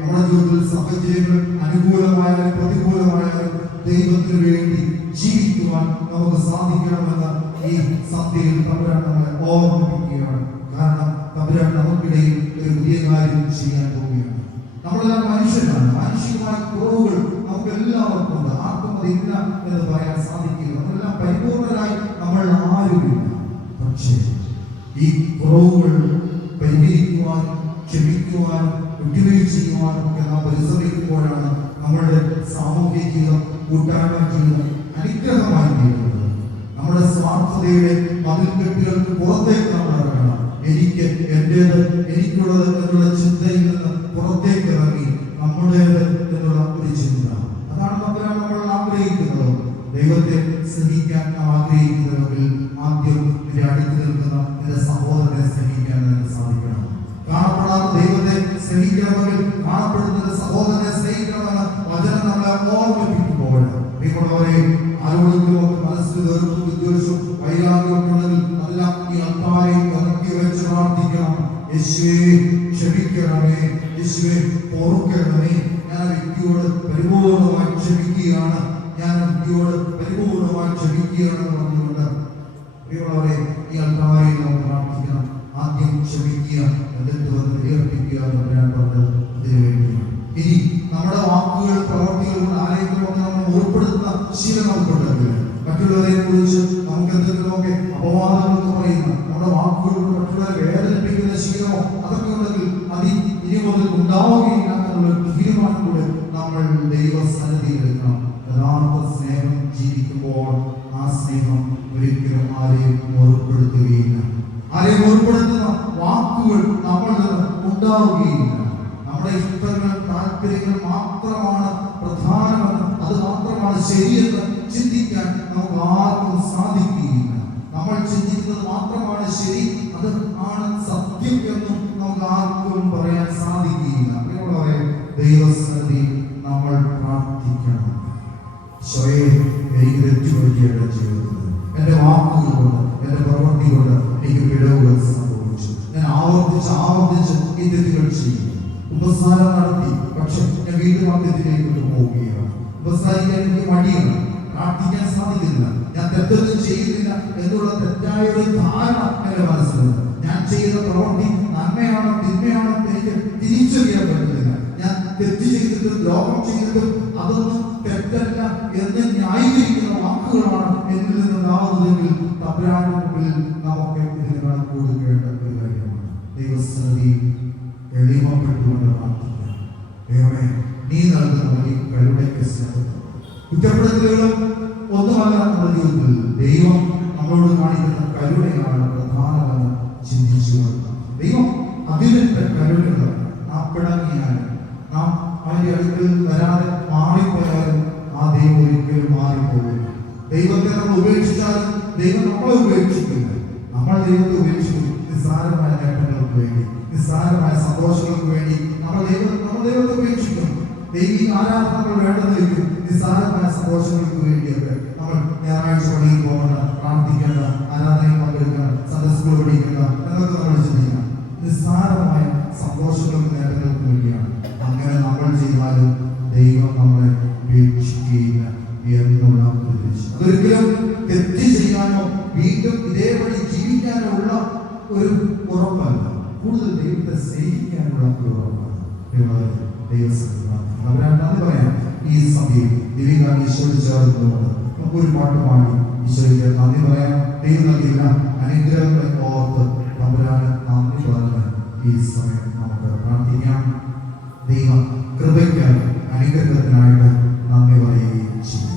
നമ്മുടെ ജീവിതത്തിൽ സാഹചര്യങ്ങൾ അനുകൂലമായാലും പ്രതികൂലമായാലും ദൈവത്തിന് വേണ്ടി ജീവിക്കുവാൻ നമുക്ക് സാധിക്കണമെന്ന് ഈ സന്ധ്യയിൽ തമ്പുരാൻ നമ്മളെ ഓർമ്മിപ്പിക്കുകയാണ്. കാരണം തമ്പുരാൻ നമുക്കിടയിൽ ഒരു പുതിയ കാര്യം ചെയ്യാൻ പോവുകയാണ്. നമ്മളെല്ലാം മനുഷ്യരാണ്. മാനുഷികമായ കുറവുകൾ നമുക്ക് എല്ലാവർക്കും ഉണ്ട്. ആർക്കും അതില്ല എന്ന് പറയാൻ സാധിക്കില്ല. നമ്മളെല്ലാം പരിപൂർണരായി നമ്മൾ ആരുമില്ല. പക്ഷേ ഈ കുറവുകൾ പരിഹരിക്കുവാനും ക്ഷമിക്കുവാനും വിട്ടുവീഴ്ച ചെയ്യുവാനും ഒക്കെ നാം പരിശ്രമിക്കുമ്പോഴാണ് നമ്മളുടെ സാമൂഹ്യ ജീവിതം, കൂട്ടായ്മ ഉപകാരമായി തീരുന്നത്, അനുഗ്രഹമായി തീരുന്നത്. നമ്മുടെ സ്വാർത്ഥതയുടെ മതിൽക്കെട്ടുകൾക്ക് പുറത്തേക്ക് നമ്മൾ ഇറങ്ങണം. എനിക്ക് എന്റേത്, എനിക്കുള്ളത് എന്നുള്ള ചിന്തയിൽ നിന്ന് പുറത്തേക്ക് ഇറങ്ങി നമ്മുടേത് എന്നുള്ള ഒരു ചിന്ത. അതാണ് നമ്മൾ ആഗ്രഹിക്കുന്നത്. ദൈവത്തെ സ്നേഹിക്കാൻ നാം ആഗ്രഹിക്കുന്നുവെങ്കിൽ ആദ്യം നിന്റെ അടുത്ത് നിൽക്കുന്ന നിന്റെ സഹോദരനെ സ്നേഹിക്കാൻ നിനക്ക് സാധിക്കണം. കാണപ്പെടാത്ത ദൈവത്തെ സ്നേഹിക്കണമെങ്കിൽ കാണപ്പെടുന്ന സഹോദരനെ സ്നേഹിക്കണമെന്ന് വചനം നമ്മളെ ഓർമ്മിപ്പിക്കുമ്പോൾ നിങ്ങളവരെ ആരോടെങ്കിലും മനസ്സിൽ വെറുപ്പും വിദ്വേഷവും വൈരാഗ്യമൊക്കെ ഉണ്ടെങ്കിൽ അതെല്ലാം ഈ അത്താരെ ഇറക്കി വെച്ച് പ്രാർത്ഥിക്കണം. യേശുവേ ക്ഷമിക്കണമേ, യേശുവേ പൊറുക്കണമേ, ഞാൻ വ്യക്തിയോട് പരിപൂർണമായി ക്ഷമിക്കുകയാണ്, ഞാൻ വ്യക്തിയോട് പരിപൂർണമായി ക്ഷമിക്കുകയാണെന്ന് പറഞ്ഞുകൊണ്ട് പ്രിയമുള്ളവരെ ഈ അൽത്താരയിൽ നാം പ്രാർത്ഥിക്കണം. ആദ്യം ക്ഷമിക്കുക, എന്നിട്ട് വന്ന് ബലിയർപ്പിക്കുക എന്ന് ഞാൻ പറഞ്ഞത് ഇതിനു വേണ്ടിയാണ്. ഇനി നമ്മുടെ വാക്കുകൾ പ്രവർത്തികൾ ആരെങ്കിലും ഒക്കെ നമ്മൾ ഉൾപ്പെടുത്തുന്ന ശീലം നമുക്കുണ്ടെങ്കിൽ മറ്റുള്ളവരെ കുറിച്ച് നമുക്ക് എന്തെങ്കിലുമൊക്കെ അപവാദങ്ങളൊക്കെ പറയുന്ന നമ്മുടെ വാക്കുകൾ മറ്റുള്ളവരെ വേദനിപ്പിക്കുന്ന ശീലമോ അതൊക്കെ ഉണ്ടെങ്കിൽ അത് ഇനി മുതൽ ഉണ്ടാവുകയില്ല എന്നുള്ള തീരുമാനം കൂടെ നമ്മൾ ദൈവസന്നിധിയിൽ എടുക്കണം. യഥാർത്ഥ സ്നേഹം ജീവിക്കുമ്പോൾ ആ സ്നേഹം ഒരിക്കലും ആരെയും ഓർപ്പെടുത്തുകയില്ല. ആരെയും ഓർപ്പെടുത്തുന്ന വാക്കുകൾ നമ്മളിൽ നിന്ന് ഉണ്ടാവുകയില്ല. നമ്മുടെ ഇഷ്ടങ്ങൾ താല്പര്യങ്ങൾ മാത്രമാണ് പ്രധാനമെന്ന്, അത് മാത്രമാണ് ശരിയെന്ന് ചിന്തിക്കാൻ നമുക്ക് ആർക്കും സാധിക്കുകയില്ല. നമ്മൾ ചിന്തിക്കുന്നത് മാത്രമാണ് ശരി, അത് ആണ് സത്യം എന്നും നമുക്ക് ആർക്കും പറയാൻ സാധിക്കുകയില്ല. പ്രിയമുള്ളവരെ, ദൈവസന്നിധി നമ്മൾ പ്രാർത്ഥിക്കണം. സ്വയം എനിക്ക് തെറ്റുപറ്റിയാണ് ജീവിതത്തിൽ, എന്റെ വാക്കുകൾ കൊണ്ട് എന്റെ പ്രവൃത്തി കൊണ്ട് എനിക്ക് പിഴവുകൾ സംഭവിച്ചു. ഞാൻ ആവർത്തിച്ച് ഈ തെറ്റുകൾ ചെയ്യും. ഉപസ്ഥാനം നടത്തി, പക്ഷെ ഞാൻ വീണ്ടും ആ തെറ്റിലേക്ക് പോവുകയാണ്. ഉപസ്ഥാനിക്കാൻ എനിക്ക് മടിയാണ്, പ്രാർത്ഥിക്കാൻ സാധിക്കുന്നില്ല, ഞാൻ തെറ്റൊന്നും ചെയ്യുന്നില്ല എന്നുള്ള തെറ്റായ ഒരു ധാരണ എന്റെ മനസ്സിലുണ്ട്. ഞാൻ ചെയ്യുന്ന പ്രവൃത്തി നന്മയാണോ തിന്മയാണോ എനിക്ക് തിരിച്ചറിയാൻ പറ്റുന്നില്ല. ഞാൻ തെറ്റ് ചെയ്തിട്ടും ദ്രോഹം ചെയ്തിട്ടും അതൊന്നും തെറ്റല്ല എന്ന് ന്യായീകരിക്കുന്ന വാക്കുകളാണ് എന്നിൽ നിന്നുണ്ടാവുന്നതെങ്കിൽ തമ്പുരാന്റെ മുമ്പിൽ നമുക്ക് ഇതിന് കണക്ക് കൊടുക്കേണ്ട ഒരു കാര്യമാണ്. ദൈവസന്നിധിയിൽ എളിമപ്പെട്ടുകൊണ്ട് പ്രാർത്ഥിക്കാം. ദൈവമേ, നീ നൽകുന്ന ഈ കരുണയ്ക്ക് സ്നേഹം കുറ്റപ്പെടുത്തലുകളും ഒന്നുമല്ല നമ്മുടെ ജീവിതത്തിൽ. ദൈവം നമ്മളോട് കാണിക്കുന്ന കരുണയാണ് പ്രധാനമെന്ന് ചിന്തിച്ചു കൊടുക്കാം. ദൈവം അതിലിന്റെ കരുണകളാണ്. നാം പിണങ്ങിയാലും നാം അവന്റെ അടുക്കൽ വരാതെ മാറിപ്പോയാലും ആ ദൈവം ഒരിക്കലും മാറിപ്പോകില്ല. ദൈവത്തെ നമ്മൾ ഉപേക്ഷിച്ചാലും ദൈവം നമ്മളെ ഉപേക്ഷിക്കില്ല. നമ്മൾ ദൈവത്തെ ഉപേക്ഷിക്കും നിസ്സാരമായ നേട്ടങ്ങൾക്ക് വേണ്ടി, നിസ്സാരമായ സന്തോഷങ്ങൾക്ക് വേണ്ടി നമ്മൾ ദൈവത്തെ ഉപേക്ഷിക്കും. ദൈവിക ആരാധനകൾ വേണ്ടെന്ന് വയ്ക്കും. നിസ്സാരമായ സന്തോഷങ്ങൾക്ക് വേണ്ടിയൊക്കെ നമ്മൾ ഞായറാഴ്ച പള്ളിയിൽ പോകേണ്ട, പ്രാർത്ഥിക്കേണ്ട, ആരാധനയിൽ പങ്കെടുക്കണം, സൺഡേ സ്കൂൾ പഠിക്കുക എന്നൊക്കെ നമ്മൾ ചിന്തിക്കണം. നിസ്സാരമായ സന്തോഷങ്ങൾക്ക് നേട്ടങ്ങൾക്ക് വേണ്ടിയാണ്. അങ്ങനെ നമ്മൾ ചെയ്താലും ദൈവം നമ്മളെ ഉപേക്ഷിക്കുകയില്ല എന്നുള്ള അതൊരിക്കലും തെറ്റ് ചെയ്യാനോ വീണ്ടും ഇതേപടി ജീവിക്കാനോ ഉള്ള ഒരു ഉറപ്പല്ല, കൂടുതൽ ദൈവത്തെ സ്നേഹിക്കാനുള്ള ഒരു ഉറപ്പാണ്. ദൈവസന്നിധി പറയാം. ഈ സമയം ദൈവികാണ് ഈശോയോട് ചേർന്നുകൊണ്ട് നമുക്കൊരു പാട്ട് പാടി ഈശോയ്ക്ക് നന്ദി പറയാം. ദൈവം നൽകിയ അനുഗ്രഹങ്ങളെ ഓർത്ത് തമ്പുരാന് നന്ദി പറഞ്ഞ് ഈ സമയം നമുക്ക് പ്രാർത്ഥിക്കാം. ദൈവ കൃപയ്ക്കായി അനുഗ്രഹത്തിനായിട്ട് നന്ദി പറയുകയും ചെയ്യും.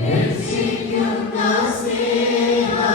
Rexicum nas terra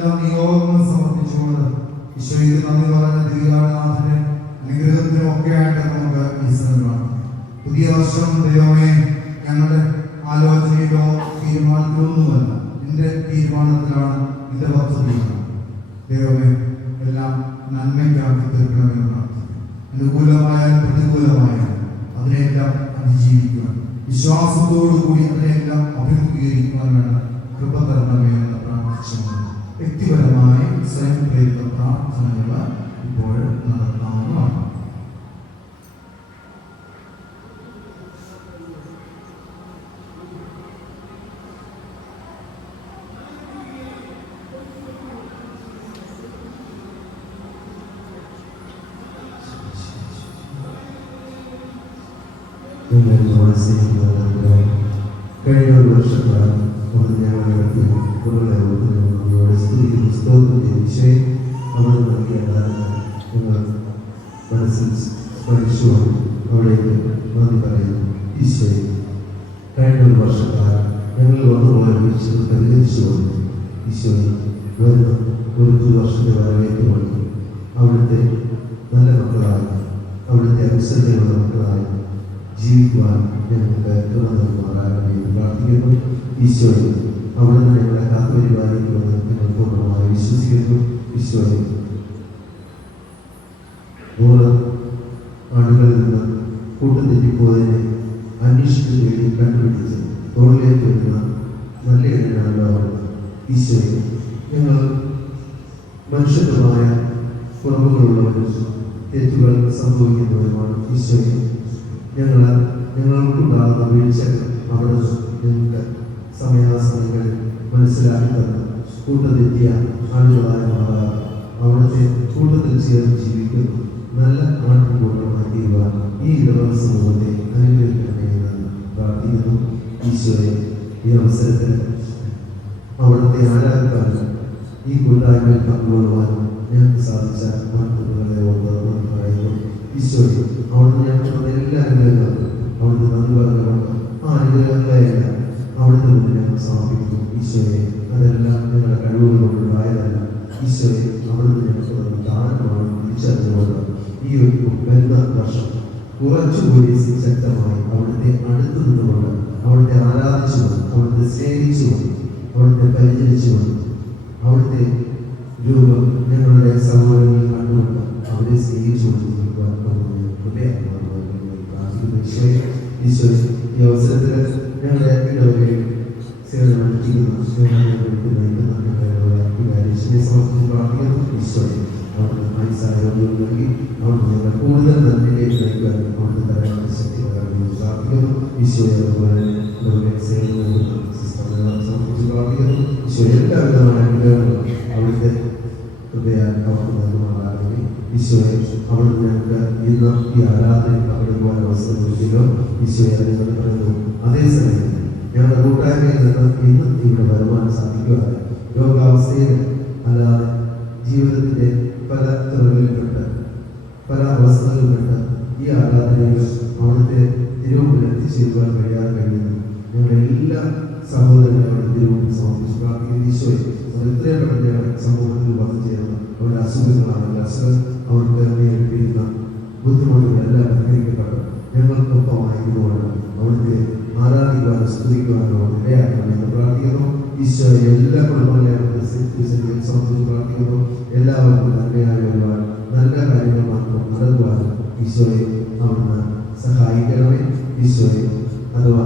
എല്ലാ നിയോഗങ്ങളും സമർപ്പിച്ചുകൊണ്ട് ഈശോയ്ക്ക് നന്ദി പറഞ്ഞ ദിവ്യനാഥന്റെ അനുഗ്രഹത്തിനൊക്കെയായിട്ട് നമുക്ക് ഈ സമയമാണ്. പുതിയ വർഷം ദൈവമേ ഞങ്ങളുടെ ആലോചനയിലോ തീരുമാനത്തിലൊന്നുമല്ല, നിന്റെ തീരുമാനത്തിലാണ്, നിന്റെ പദ്ധതിയാണ്. ദൈവമേ എല്ലാം നന്മയ്ക്കാക്കി തീർക്കണമെന്ന് പ്രാർത്ഥിക്കുന്നു. അനുകൂലമായാലും പ്രതികൂലമായാലും അതിനെല്ലാം അതിജീവിക്കുവാൻ, വിശ്വാസത്തോടുകൂടി അതിനെല്ലാം അഭിമുഖീകരിക്കുവാൻ വേണ്ട കൃപ തരണമേ എന്ന് പ്രാർത്ഥിച്ചുകൊണ്ട് വ്യക്തിപരമായി സ്വയം പ്രേരിത പ്രാർത്ഥനകൾ ഇപ്പോൾ നടത്താവുന്നതാണ്. കഴിഞ്ഞ ഒരു വർഷക്കാലം ഞങ്ങൾ നടത്തിയ കുറേ വിഷയം അവർ നൽകിയ ഞങ്ങൾ മനസ്സിൽ സ്മരിച്ചുകൊണ്ട് അവിടേക്ക് നന്ദി പറയുന്നു. ഈശോയെ, കഴിഞ്ഞ ഒരു വർഷക്കാലം ഞങ്ങൾ വന്നുപോയ വീഴ്ചകൾ പരിഹരിച്ചുകൊണ്ട് ഈശോയെ വരുന്ന ഒരു പുതുവർഷത്തെ വരവേറ്റുകൊണ്ട് അവിടുത്തെ നല്ല മക്കളായി, അവിടുത്തെ അനുസരണയുള്ള മക്കളായി ജീവിക്കുവാൻ ഞങ്ങൾക്ക് കൃപ നൽകുമാറാകണമെന്ന് പ്രാർത്ഥിക്കുന്നു. ഈശോയെ, അവിടുന്ന് ഞങ്ങളെ കാത്തുപരിപാലിക്കുമെന്ന് ഞങ്ങൾ പൂർണ്ണമായി വിശ്വസിക്കുന്നു. ഈശോയെ, 100 ആളുകളിൽ നിന്ന് കൂട്ടം തെറ്റിപ്പോയതിനെ അന്വേഷിച്ചു വേണ്ടി കണ്ടുപിടിച്ച് തോളിലേക്ക് വരുന്ന നല്ല ഇടനാണല്ലോ അവിടുന്ന്. ഈശോയെ, ഞങ്ങൾ മനുഷ്യത്വമായ കുറവുകളുള്ളവരും തെറ്റുകൾ സംഭവിക്കുന്നവരുമാണ്. ഈശോയെ, ഞങ്ങൾക്കുണ്ടാകുന്ന വീഴ്ചകൾ അവിടുന്ന് ഞങ്ങൾക്ക് സമയാസമയങ്ങളിൽ മനസ്സിലാക്കി തന്ന് കൂട്ടത്തെറ്റിയ ആളുകളായ മാറാതെ അവിടുത്തെ കൂട്ടത്തിൽ ചേർന്ന് ജീവിക്കുന്നു നല്ല ആട്ടിൻകൂട്ടമായി തീരുവാൻ ഈ ഇടവക സമൂഹത്തെ അനുഗ്രഹിക്കണമെന്ന് പ്രാർത്ഥിക്കുന്നു. ഈശോയെ, ഈ അവസരത്തിൽ അവിടുത്തെ ആരാധക്കാരൻ ഈ കൂട്ടായ്മയിൽ പങ്കുകൊള്ളുവാനും ഞങ്ങൾക്ക് സാധിച്ച മാറ്റുകളെ ഓർമ്മ പറയുന്നു. ഈശോയെ, അവിടുന്ന് ഞങ്ങൾക്ക് എല്ലാ അനുഗ്രഹങ്ങളും അവിടുത്തെ നന്ദി പറഞ്ഞുകൊണ്ട് ആ അനുഗ്രഹങ്ങളെയെല്ലാം അവിടുത്തെ മുന്നിൽ ഞങ്ങൾ സമർപ്പിക്കുന്നു. ഈശോയെ, അതെല്ലാം ഞങ്ങളുടെ കഴിവുകൾ കൊണ്ടുണ്ടായതല്ല. ഈശോയെ, അവിടുന്ന് ഞങ്ങൾക്ക് ദാനമാണ് തിരിച്ചറിഞ്ഞുകൊണ്ട് ഈ ഒരു വരുന്ന വർഷം കുറച്ചുകൂടി ശക്തമായി അവിടുത്തെ അടുത്ത് നിന്നുകൊണ്ട് അവിടുത്തെ ആരാധിച്ചുകൊണ്ട് അവിടുത്തെ സ്നേഹിച്ചുകൊണ്ട് അവിടുത്തെ പരിചരിച്ചുകൊണ്ട് അവിടുത്തെ രൂപം ഞങ്ങളുടെ സഹോദരങ്ങളിൽ കണ്ടുകൊണ്ട് അവരെ സ്നേഹിച്ചുകൊണ്ട് ഈശോയെ, ഈ അവസരത്തിൽ ഞങ്ങളുടെ ഇടവകയിൽ സേവനമനുഷ്ഠിക്കുന്ന സമർപ്പിച്ച് പ്രാർത്ഥിക്കുന്നു. ഈശോയെ, അവിടുന്ന് മനസ്സാരോഗ്യം നൽകി അവിടുന്ന് ഞങ്ങളെ കൂടുതൽ നന്ദിയിലേക്ക് നയിക്കാൻ അവിടുത്തെ തരാനുള്ള ശക്തി പകർന്നു പ്രാർത്ഥിക്കുന്നു. ഈശോയെ, അതുപോലെ സമർപ്പിച്ച് പ്രാർത്ഥിക്കുന്നു. ഈശോയെ, എല്ലാവിധമായ അനുഗ്രഹങ്ങളും അവിടുത്തെ കൃപയാൽ അവർക്ക് നൽകുമാറാകണമേ. ഈശോയെ, അവിടുന്ന് ഞങ്ങൾക്ക് ഇന്ന് ഈ ആരാധനയിൽ പങ്കെടുക്കുവാൻ അവസരം നൽകിയല്ലോ. ഈശോയെ, അതിനോട് പറയുന്നു. അതേസമയം ഞങ്ങളുടെ കൂട്ടായ്മയിൽ നിന്ന് ഇന്നും ഇവിടെ വരുവാൻ സാധിക്കുവാൻ രോഗാവസ്ഥയിൽ അല്ലാതെ ജീവിതത്തിൻ്റെ പല തുറകളിൽപ്പെട്ട് പല അവസ്ഥകളിൽപ്പെട്ട് ഈ ആരാധനയിൽ അവിടുത്തെ തിരുമുമ്പിൽ എത്തിച്ചേരുവാൻ കഴിയാതെ കഴിയുന്നു ഞങ്ങളുടെ എല്ലാ സഹോദരങ്ങളെ തിരുമുമ്പിൽ സമർപ്പിച്ച് പ്രാർത്ഥിക്കുന്നു. ഈശോയെ, അവർ എത്രയും പെട്ടെന്ന് ഞങ്ങളുടെ സമൂഹത്തിൽ വന്നു ചേർന്ന് അവരുടെ അസുഖങ്ങളാണ് അവർക്ക് നേരിട്ടിരുന്ന ബുദ്ധിമുട്ടുകളെല്ലാം പരിഹരിക്കപ്പെട്ടു ഞങ്ങൾക്കൊപ്പമായിരുന്നുകൊണ്ട് അവിടുത്തെ ആരാധിക്കുവാനും സ്തുതിക്കുവാനോ ഇടയാക്കണമെന്ന് പ്രാർത്ഥിക്കുന്നു. ഈശോയെ, എല്ലാ കുടുംബങ്ങളെയും സമർപ്പിച്ച് പ്രാർത്ഥിക്കുന്നു. എല്ലാവർക്കും നന്മയായി വരുവാൻ നല്ല കാര്യങ്ങൾ മാത്രം നടക്കുവാനും ഈശോയെ അവിടുന്ന് സഹായിക്കണമേ. ഈശോയെ, അഥവാ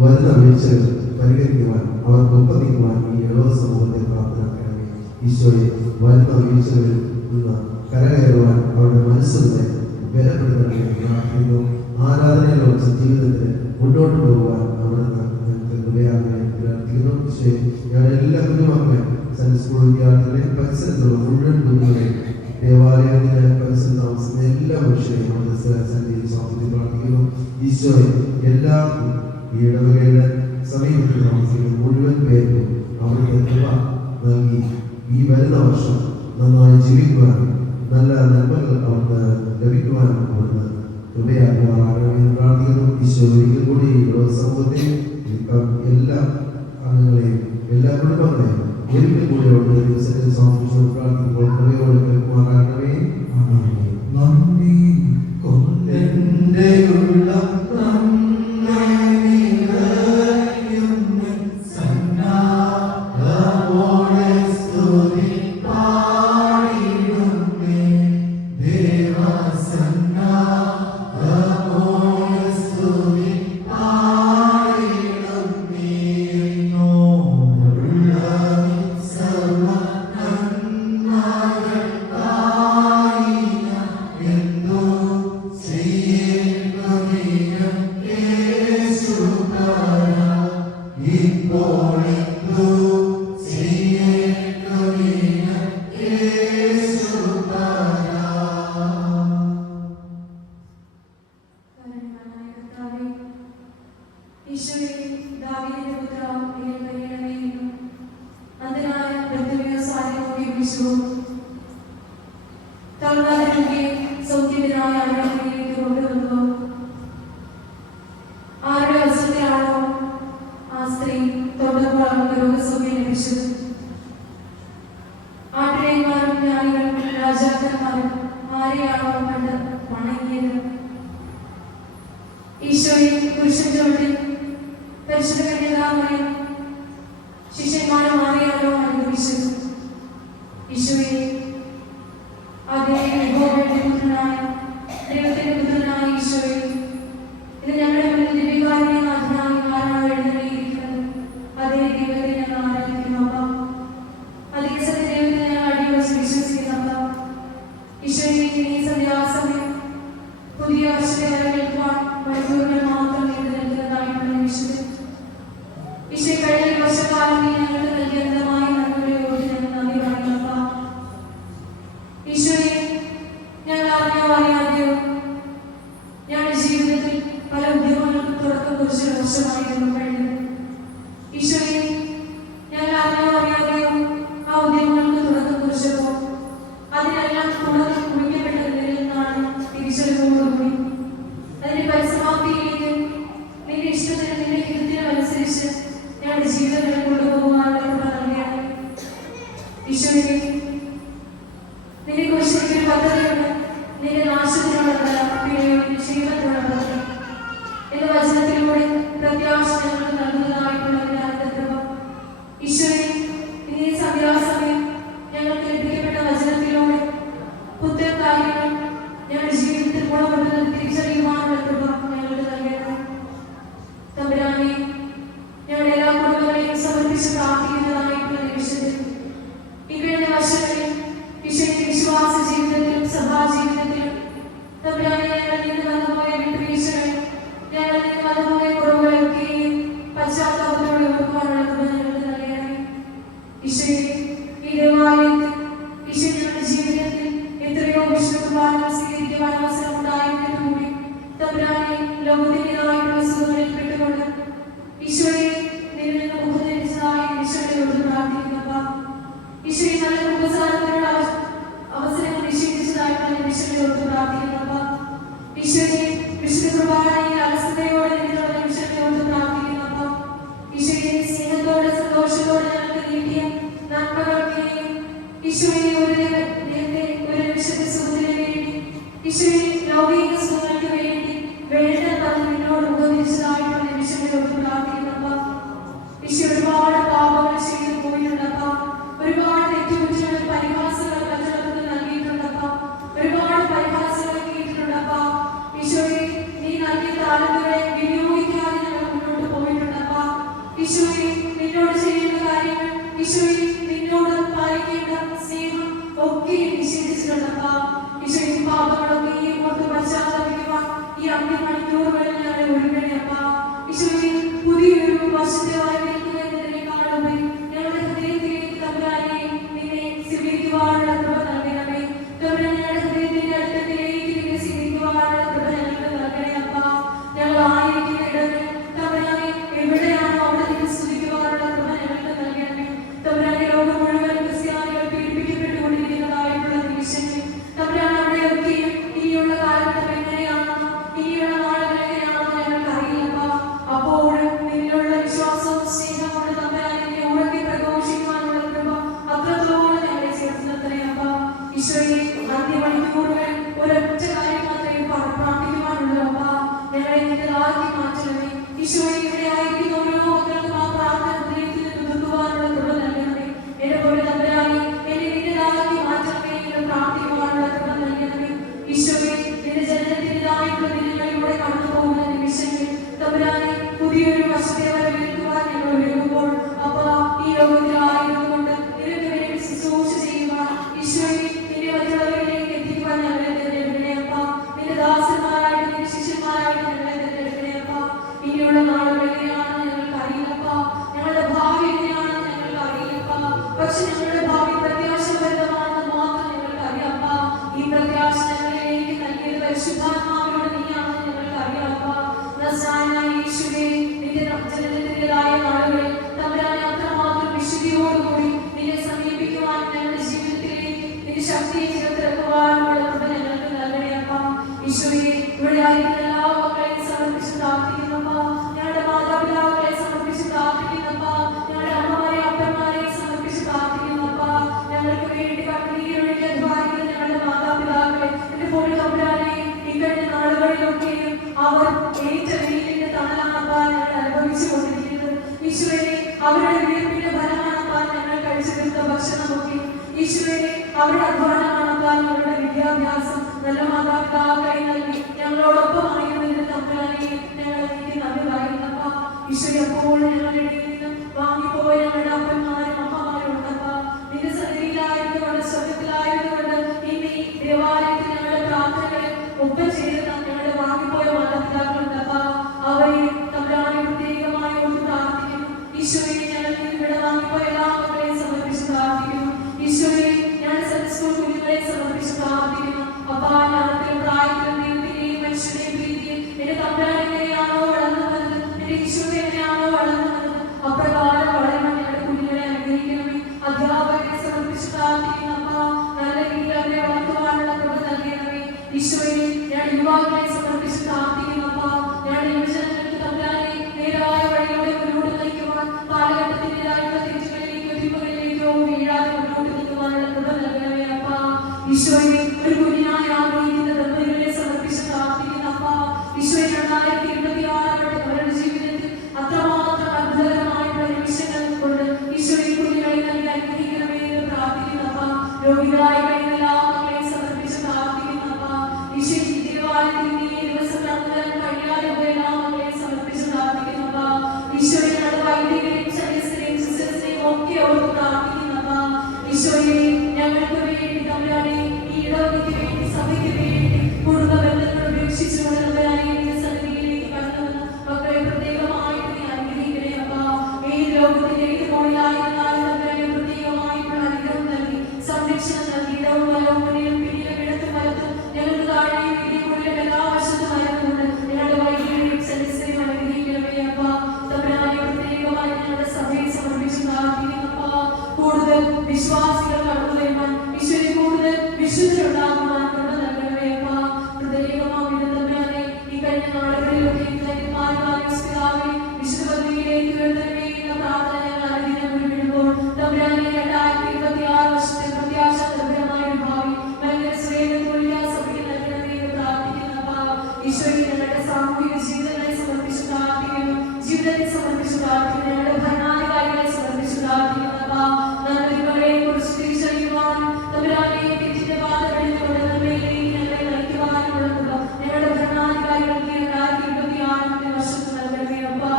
വരുന്ന വീഴ്ചകൾ പരിഹരിക്കുവാൻ അവർക്കൊപ്പം നിൽക്കുവാൻ ഈ ഇടവക സമൂഹത്തെ പ്രാർത്ഥനാക്കണമേ. ഈശോയെ, വരുന്ന വീഴ്ചകളിൽ നിന്ന് കരകയറുവാൻ അവരുടെ മനസ്സുകളെ ബലപ്പെടുത്തണമെന്ന് പ്രാർത്ഥിക്കുന്നു. ആരാധനയിലുള്ള ജീവിതത്തിൽ മുന്നോട്ട് പോകുവാൻ അവിടുന്ന് ഞങ്ങൾക്ക് കൃപയാകണമേ പ്രാർത്ഥിക്കുന്നു. ഈശോയെ, ഞങ്ങളുടെ എല്ലാ കുഞ്ഞുമക്കളെയും സൺഡേ സ്കൂൾ വിദ്യാർത്ഥികളെ പരിസരത്തുള്ള മുഴുവൻ കുഞ്ഞുങ്ങളെയും ദേവാലയത്തിലെ പരിസരം താമസിക്കുന്ന എല്ലാ മനുഷ്യരെയും അവിടുത്തെ സന്നിധിയിൽ സമർപ്പിച്ച് പ്രാർത്ഥിക്കുന്നു. ഈശോയെ, എല്ലാ ഈ ഇടവകയുടെ സമീപത്തിൽ താമസിക്കുന്ന മുഴുവൻ പേർക്കും അവിടുത്തെ കൃപ നൽകി ഈ വരുന്ന വർഷം നന്നായി ജീവിക്കുവാനും നല്ല നന്മകൾ അവർക്ക് ലഭിക്കുവാനും അവിടുന്ന് കൃപയാക്കുവാനാകണമെന്ന് പ്രാർത്ഥിക്കുന്നു. ഈശോ, ഒരിക്കൽ കൂടി സമൂഹത്തെ എല്ലാ അംഗങ്ങളെയും എല്ലാ കുടുംബങ്ങളെയും ഒരിക്കൽ കൂടി അവിടുത്തെ ദിവസത്തിൽ See അവരുടെ വിയർപ്പിന്റെ ഫലമാണപ്പാൻ ഞങ്ങൾ കഴിച്ചെടുത്ത ഭക്ഷണമൊക്കെ. ഈശോയെ, അവരുടെ അധ്വാനമാണപ്പാൻ അവരുടെ വിദ്യാഭ്യാസം. നല്ല മാതാപിതാക്കളെ നൽകി ഞങ്ങളോടൊപ്പമായിരുന്നതിന് തമ്പുരാനെ ഞങ്ങൾ എനിക്ക് നല്ലതായിരുന്നപ്പ. ഈശോയെ, അപ്പോൾ ഞങ്ങളുടെ ഇടയിൽ നിന്ന് വാങ്ങിപ്പോയ ഞങ്ങളുടെ അപ്പന്മാരും അമ്മമാരും ഉണ്ടപ്പ. നിന്റെ സന്നിധിയിലായിരുന്നുകൊണ്ട് സ്വർഗത്തിലായിരുന്നുകൊണ്ട് ഇനി ദേവാലയത്തിൽ ഞങ്ങളുടെ പ്രാർത്ഥനകളെ ഒപ്പം ചെയ്ത് ഞങ്ങളുടെ വാങ്ങിപ്പോയ മാതാപിതാക്കളുണ്ടപ്പ. അവയെ തമ്പുരാനെ പ്രത്യേകമായി ഓർത്ത് പ്രാർത്ഥിക്കുന്നു. ഈശോയെ, ഞങ്ങൾ ഇവിടെ വാങ്ങിപ്പോയ എല്ലാ മക്കളെയും സമർപ്പിച്ച് പ്രാർത്ഥിക്കുന്നു. ഈശോയെ, ഞങ്ങളുടെ സൺഡേ സ്കൂൾ കുഞ്ഞുങ്ങളെ സമർപ്പിച്ച് പ്രാർത്ഥിക്കുന്നു. അപ്പാ, ഞങ്ങളുടെ പ്രായത്തിലും ദൈവത്തിന്റെയും മനുഷ്യരുടെയും പ്രീതിയിൽ എന്റെ തമ്പുരാൻ എങ്ങനെയാണോ വളർന്നു വന്നത്, എന്റെ ഈശോ എങ്ങനെയാണോ വളർന്നു വന്നത്, അപ്രകാരം വളരുവാൻ ഞങ്ങളുടെ കുഞ്ഞുങ്ങളെ അനുഗ്രഹിക്കണമേ. അധ്യാപകരെ സമർപ്പിച്ച് പ്രാർത്ഥിക്കുന്നു. അപ്പാ, നല്ല രീതിയിൽ അവരെ വളർത്തുവാനുള്ള കൃപ നൽകണമേ. ഈശോയെ, ഞാൻ യുവാക്കളെ സമർപ്പിച്ച് പ്രാർത്ഥിക്കുന്നു. അപ്പാ, ഞങ്ങളുടെ യുവജനങ്ങൾക്ക് തമ്പുരാനെ നേരായ വഴിയിലൂടെ മുന്നോട്ട് നയിക്കുവാൻ കാലഘട്ടത്തിൻ്റെതായിട്ടുള്ള തെറ്റുകളിലേക്കോ തിന്മകളിലേക്കോ വീഴാതെ മുന്നോട്ട് നിൽക്കുവാനുള്ള കൃപ നൽകണമേ. അപ്പാ, ഈശോയെ, ഒരു കുഞ്ഞിനായി ആഗ്രഹിക്കുന്ന ദമ്പതികളെ സമർപ്പിച്ച് പ്രാർത്ഥിക്കുന്നു. അപ്പാ, ഈശോയെ, 2026 അവരുടെ ജീവിതത്തിൽ അത്രമാത്രം അത്ഭുതകരമായിട്ടുള്ള നിമിഷങ്ങൾ കൊണ്ട് ഈശോയെ കുഞ്ഞുങ്ങളെ നൽകി അനുഗ്രഹിക്കണമേ എന്ന് പ്രാർത്ഥിക്കുന്നു. അപ്പാ, രോഗികളായി കഴിയുന്ന എല്ലാ മക്കളെയും സമർപ്പിച്ച് പ്രാർത്ഥിക്കുന്നു. അപ്പാ, ഈശോയെ, ദേവാലയത്തിൽ ഈ ദിവസം നടന്നുവരാൻ കഴിയാതെ പോയ എല്ലാ മക്കളെയും സമർപ്പിച്ച് പ്രാർത്ഥിക്കുന്നു. അപ്പാ, ഈശോയെ, ഞങ്ങളുടെ വൈദികരെയും സന്യസ്തരെയും സിസ്റ്റേഴ്സിനെയും ഒക്കെ ഓർത്ത് പ്രാർത്ഥിക്കുന്നു. അപ്പാ, ഈശോയെ, ഞങ്ങൾക്ക് വേണ്ടി തമ്പുരാനെ ഈ ഇടവകയ്ക്ക് വേണ്ടി സഭയ്ക്ക് വേണ്ടി കുടുംബ ബന്ധങ്ങൾ ഉപേക്ഷിച്ചുകൊണ്ട് തമ്പുരാനെ നിന്റെ സന്നിധിയിലേക്ക് കടന്നു വന്ന മക്കളെ പ്രത്യേകമായിട്ട് നീ അനുഗ്രഹിക്കണേ. അപ്പാ, ഏത് ലോകത്തിന്റെ ഏത് കോണിലായിരുന്നാലും തമ്പുരാനെ പ്രത്യേകമായിട്ടുള്ള അനുഗ്രഹം നൽകി സംരക്ഷണം നൽകി ഇടവും വലവും മുന്നിലും പിന്നിലും ഇടത്തും വലത്തും ഞങ്ങൾക്ക് താഴെയും വീതിയും എല്ലാ വശത്തും ആയിരുന്നുകൊണ്ട് ഞങ്ങളുടെ വൈദികരെയും സന്യസ്തരെയും അനുഗ്രഹിക്കണമേ. അപ്പാ, തമ്പുരാനെ പ്രത്യേകമായി ഞങ്ങളുടെ സഭയെ സമർപ്പിച്ച് പ്രാർത്ഥിക്കുന്നു. അപ്പാ, കൂടുതൽ വിശ്വാസികൾ കടന്നു വരുവാൻ, ഈശോയെ കൂടുതൽ വിശുദ്ധരുണ്ടാകുവാൻ കൃപ നൽകണമേ. അപ്പാ, പ്രത്യേകമായി തമ്പുരാനെ ഈ കഴിഞ്ഞ നാളുകളിലൊക്കെ വിശുദ്ധ പദവിയിലേക്ക് ഉയർത്തണമേ എന്ന പ്രാർത്ഥന ഞങ്ങൾ അനുദിനം ഉരുവിടുമ്പോൾ തമ്പുരാനെ 2026 വർഷത്തെ പ്രത്യാശാപരമായ ഒരു ഭാവി ഭയങ്കര സ്നേഹത്തോടെ ആ സഭയ്ക്ക് നൽകണമേ എന്ന് പ്രാർത്ഥിക്കുന്നു. അപ്പാ, ഈശോയെ, ഞങ്ങളുടെ സാമൂഹിക ജീവിതങ്ങളെ സമർപ്പിച്ച് പ്രാർത്ഥിക്കുന്നു. ജീവിതത്തെ സമർപ്പിച്ച് പ്രാർത്ഥിക്കുന്നു. ഞങ്ങളുടെ ഭരണാധികാരികളെ സമർപ്പിച്ച് പ്രാർത്ഥിക്കുന്നു. അപ്പാ, നന്മകളെ കുറിച്ച് തിരിച്ചറിയുവാനും തമ്പുരാനെ തെറ്റിന്റെ പാതകളിൽ കൊണ്ട് നന്മയിലേക്ക് ഞങ്ങളെ നയിക്കുവാനുമുള്ള കൃപ ഞങ്ങളുടെ ഭരണാധികാരികൾക്ക് 2026 വർഷത്തിൽ നൽകണമേ. അപ്പാ,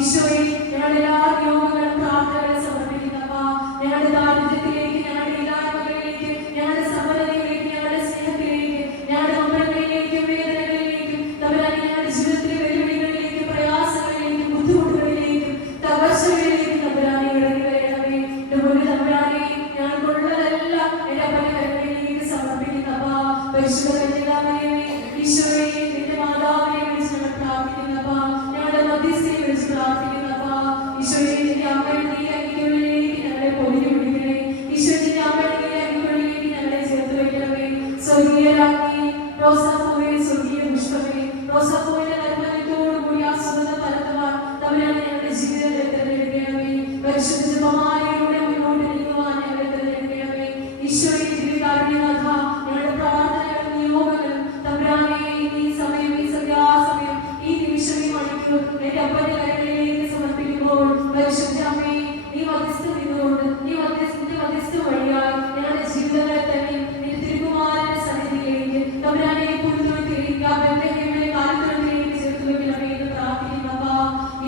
ഈശോയെ, ഞങ്ങളുടെ എല്ലാ നിയോഗങ്ങളും പ്രാർത്ഥനകളെ സമർപ്പിക്കുന്നു. അപ്പാ, ഞങ്ങളുടെ ദാരിദ്ര്യത്തിലേക്ക്, ഞങ്ങളുടെ ഇല്ലായ്മകളിലേക്ക്, ഞങ്ങളുടെ സമ്പന്നതയിലേക്ക്, ഞങ്ങളുടെ സ്നേഹത്തിലേക്ക്, ഞങ്ങളുടെ നൊമ്പരങ്ങളിലേക്കും വേദനകളിലേക്കും തമ്പുരാനെ ഞങ്ങളുടെ ജീവിതത്തിലെ വെല്ലുവിളികളിലേക്കും പ്രയാസങ്ങളിലേക്കും ബുദ്ധിമുട്ടുകളിലേക്കും തകർച്ചകളിലേക്കും തമ്പുരാനെ ഇറങ്ങി വരണമേ. എന്റെ മുന്നിൽ തമ്പുരാനെ ഞങ്ങൾക്കുള്ളതെല്ലാം എന്റെ അപ്പനകരങ്ങളിലേക്ക് സമർപ്പിക്കുന്നു. അപ്പാ, പരിശുദ്ധ കന്യകാമറിയമേ, ഈശോയെ, നിന്റെ മാതാവിനെ വിളിച്ച് ഞങ്ങൾ പ്രാർത്ഥിക്കുന്നു. അപ്പാ, ഞങ്ങളുടെ മധ്യസ്ഥയെ വിളിച്ച് പ്രാർത്ഥിക്കുന്നു. അപ്പാ, ഈശോയെ, നിന്റെ അമ്മയുടെ നീലങ്കിക്കുള്ളിലേക്ക് ഞങ്ങളെ പൊതിഞ്ഞു പിടിക്കണേ. ഈശോ, നിന്റെ അമ്മയുടെ നീലങ്കിക്കുള്ളിലേക്ക് ഞങ്ങളെ ചേർത്ത് വയ്ക്കണമേ. സ്വർഗീയ രാജ്ഞി, റോസാപ്പൂവേ, സ്വർഗീയ പുഷ്പമേ, റോസാപ്പൂവിന്റെ നന്മനത്തോടുകൂടി ആ സുഗന്ധം പരത്തുവാൻ തമ്പുരാനെ ഞങ്ങളുടെ ജീവിതത്തെ തിരഞ്ഞെടുക്കണമേ. പരിശുദ്ധ ജപമാലയിലൂടെ മുന്നോട്ട് നീങ്ങുവാൻ ഞങ്ങളെ തിരഞ്ഞെടുക്കണമേ. ഈശോയെ, ദിവ്യകാരുണ്യനാഥ, ഞങ്ങളുടെ പ്രാർത്ഥനകളും നിയോഗങ്ങളും തമ്പുരാനെ ഈ സമയം, ഈ സന്ധ്യാസമയം, ഈ നിമിഷം, ഈ മണിക്കൂർ എന്റെ അപ്പന്റെ കരങ്ങളിലേക്ക് സമർപ്പിക്കുമ്പോൾ പരിശുദ്ധ അമ്മേ, നീ മധ്യസ്ഥ നിന്നുകൊണ്ട് നീ മധ്യസ്ഥ വഴിയായി ഞങ്ങളുടെ ജീവിതങ്ങളെ തന്നെ നിന്റെ തിരുക്കുമാരന്റെ സന്നിധിയിലേക്ക് തമ്പുരാനെ ബന്ധഹേമയുടെ കാലത്തിലേക്ക് ചേർത്ത് വെക്കണമേ എന്ന് പ്രാർത്ഥിക്കുന്നു. അപ്പാ,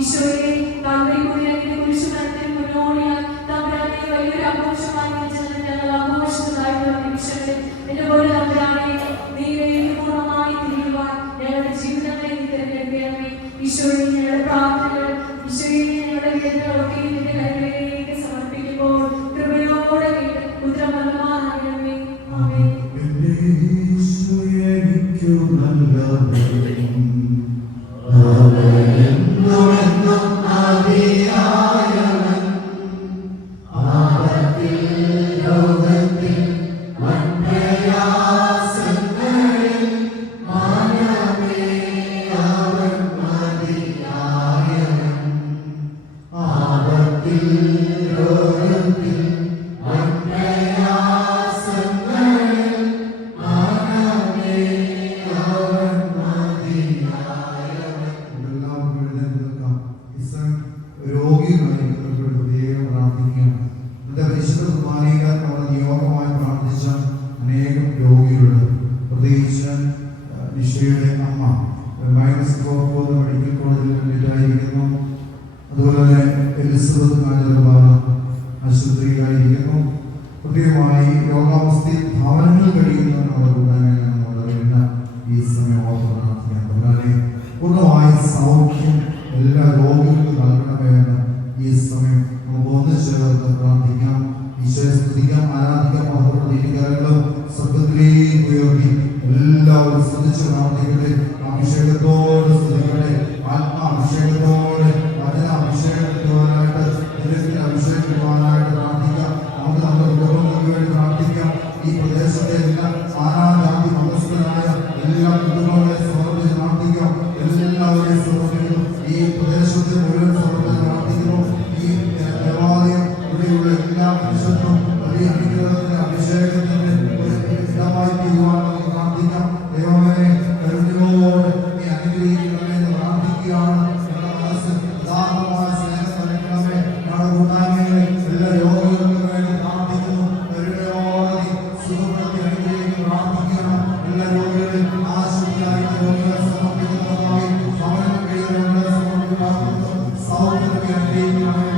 ഈശോയെ, കാൽവരിക്കുള്ളിലെ കുരിശുമരത്തിന് മുന്നോടിയായി പരിശുദ്ധ കുർബാനയിൽ നമ്മൾ നിയോഗമായി പ്രാർത്ഥിച്ച അനേകം രോഗികളുണ്ട്. പ്രത്യേകിച്ച് നിഷയുടെ അമ്മ -4 മെഡിക്കൽ കോളേജിൽ അഡ്മിറ്റായിരിക്കുന്നു. അതുപോലെ തന്നെ എലിസബത്ത് കാഞ്ഞിരപ്പാറ ആശുപത്രിയിലായിരിക്കുന്നു. പ്രത്യേകമായി രോഗാവസ്ഥയിൽ ഭവനങ്ങൾ കഴിയുന്നവരുടെ കൂട്ടായ്മ വളരുന്ന ഈ സമയം പ്രാർത്ഥിക്കാൻ പൂർണ്ണമായ സൗഖ്യം എല്ലാ രോഗികൾക്കും നൽകണമെന്ന് ഈ സമയം നമുക്ക് ഒന്ന് ചേർന്ന് പ്രാർത്ഥിക്കാം. ഈശോയെ സ്തുതിക്കാം, ആരാധിക്കാം. മഹത്വപ്പെടുത്തിയിരിക്കാറുള്ള സ്വർഗത്തിലേക്ക് ഉയർത്തി എല്ലാവരും സ്തുതിച്ച് പ്രാർത്ഥിക്കട്ടെ. അഭിഷേകത്തോട് സ്തുതിക്കട്ടെ, ആത്മാഭിഷേകത്തോടെ വചനാഭിഷേകത്തോടായിട്ട് ദൈവത്തിൽ അഭിഷേകിക്കുവാനായിട്ട് പ്രാർത്ഥിക്കാം. നമുക്ക് നമ്മുടെ കുടുംബങ്ങൾക്ക് വേണ്ടി പ്രാർത്ഥിക്കാം. ഈ പ്രദേശത്തെ എല്ലാ നാനാജാതി മതസ്ഥരായ എല്ലാ കുടുംബങ്ങളെ സമർപ്പിച്ച് പ്രാർത്ഥിക്കാം. എല്ലാവരെയും സമർപ്പിക്കുന്നു. ഈ പ്രദേശത്തെ മുഴുവൻ സമർപ്പിച്ച് പ്രാർത്ഥിക്കുന്നു. ഈ ദേവാലയം ഇവിടെയുള്ള എല്ലാ മനുഷ്യർക്കും വലിയ അനുഗ്രഹത്തിന്റെ അഭിഷേകത്തിന്റെ ഇടമായി തീരുവാൻ പ്രാർത്ഥിക്കാം. ദൈവമേ കരുണയോടെ നീ അനുഗ്രഹിക്കണമെന്ന് പ്രാർത്ഥിക്കുകയാണ്. ഞങ്ങളുടെ മനസ്സിൽ യഥാർത്ഥമായ സ്നേഹം നൽകണമേ. ഞങ്ങളുടെ കൂട്ടായ്മകളെ എല്ലാ രോഗികൾക്കും വേണ്ടി പ്രാർത്ഥിക്കുന്നു. കരുണയോടെ നീ സുഖപ്പെടുത്തി അനുഗ്രഹിക്കുന്നു പ്രാർത്ഥിക്കണം. എല്ലാ രോഗികളെയും ആശുപത്രിയായിട്ട് രോഗികളെ സമർപ്പിക്കുന്നതായി ഭവനം കഴിയുന്നവരെ സമർപ്പിക്കുന്നു. സൗഖ്യത്തെ അനുഗ്രഹിക്കണമേ.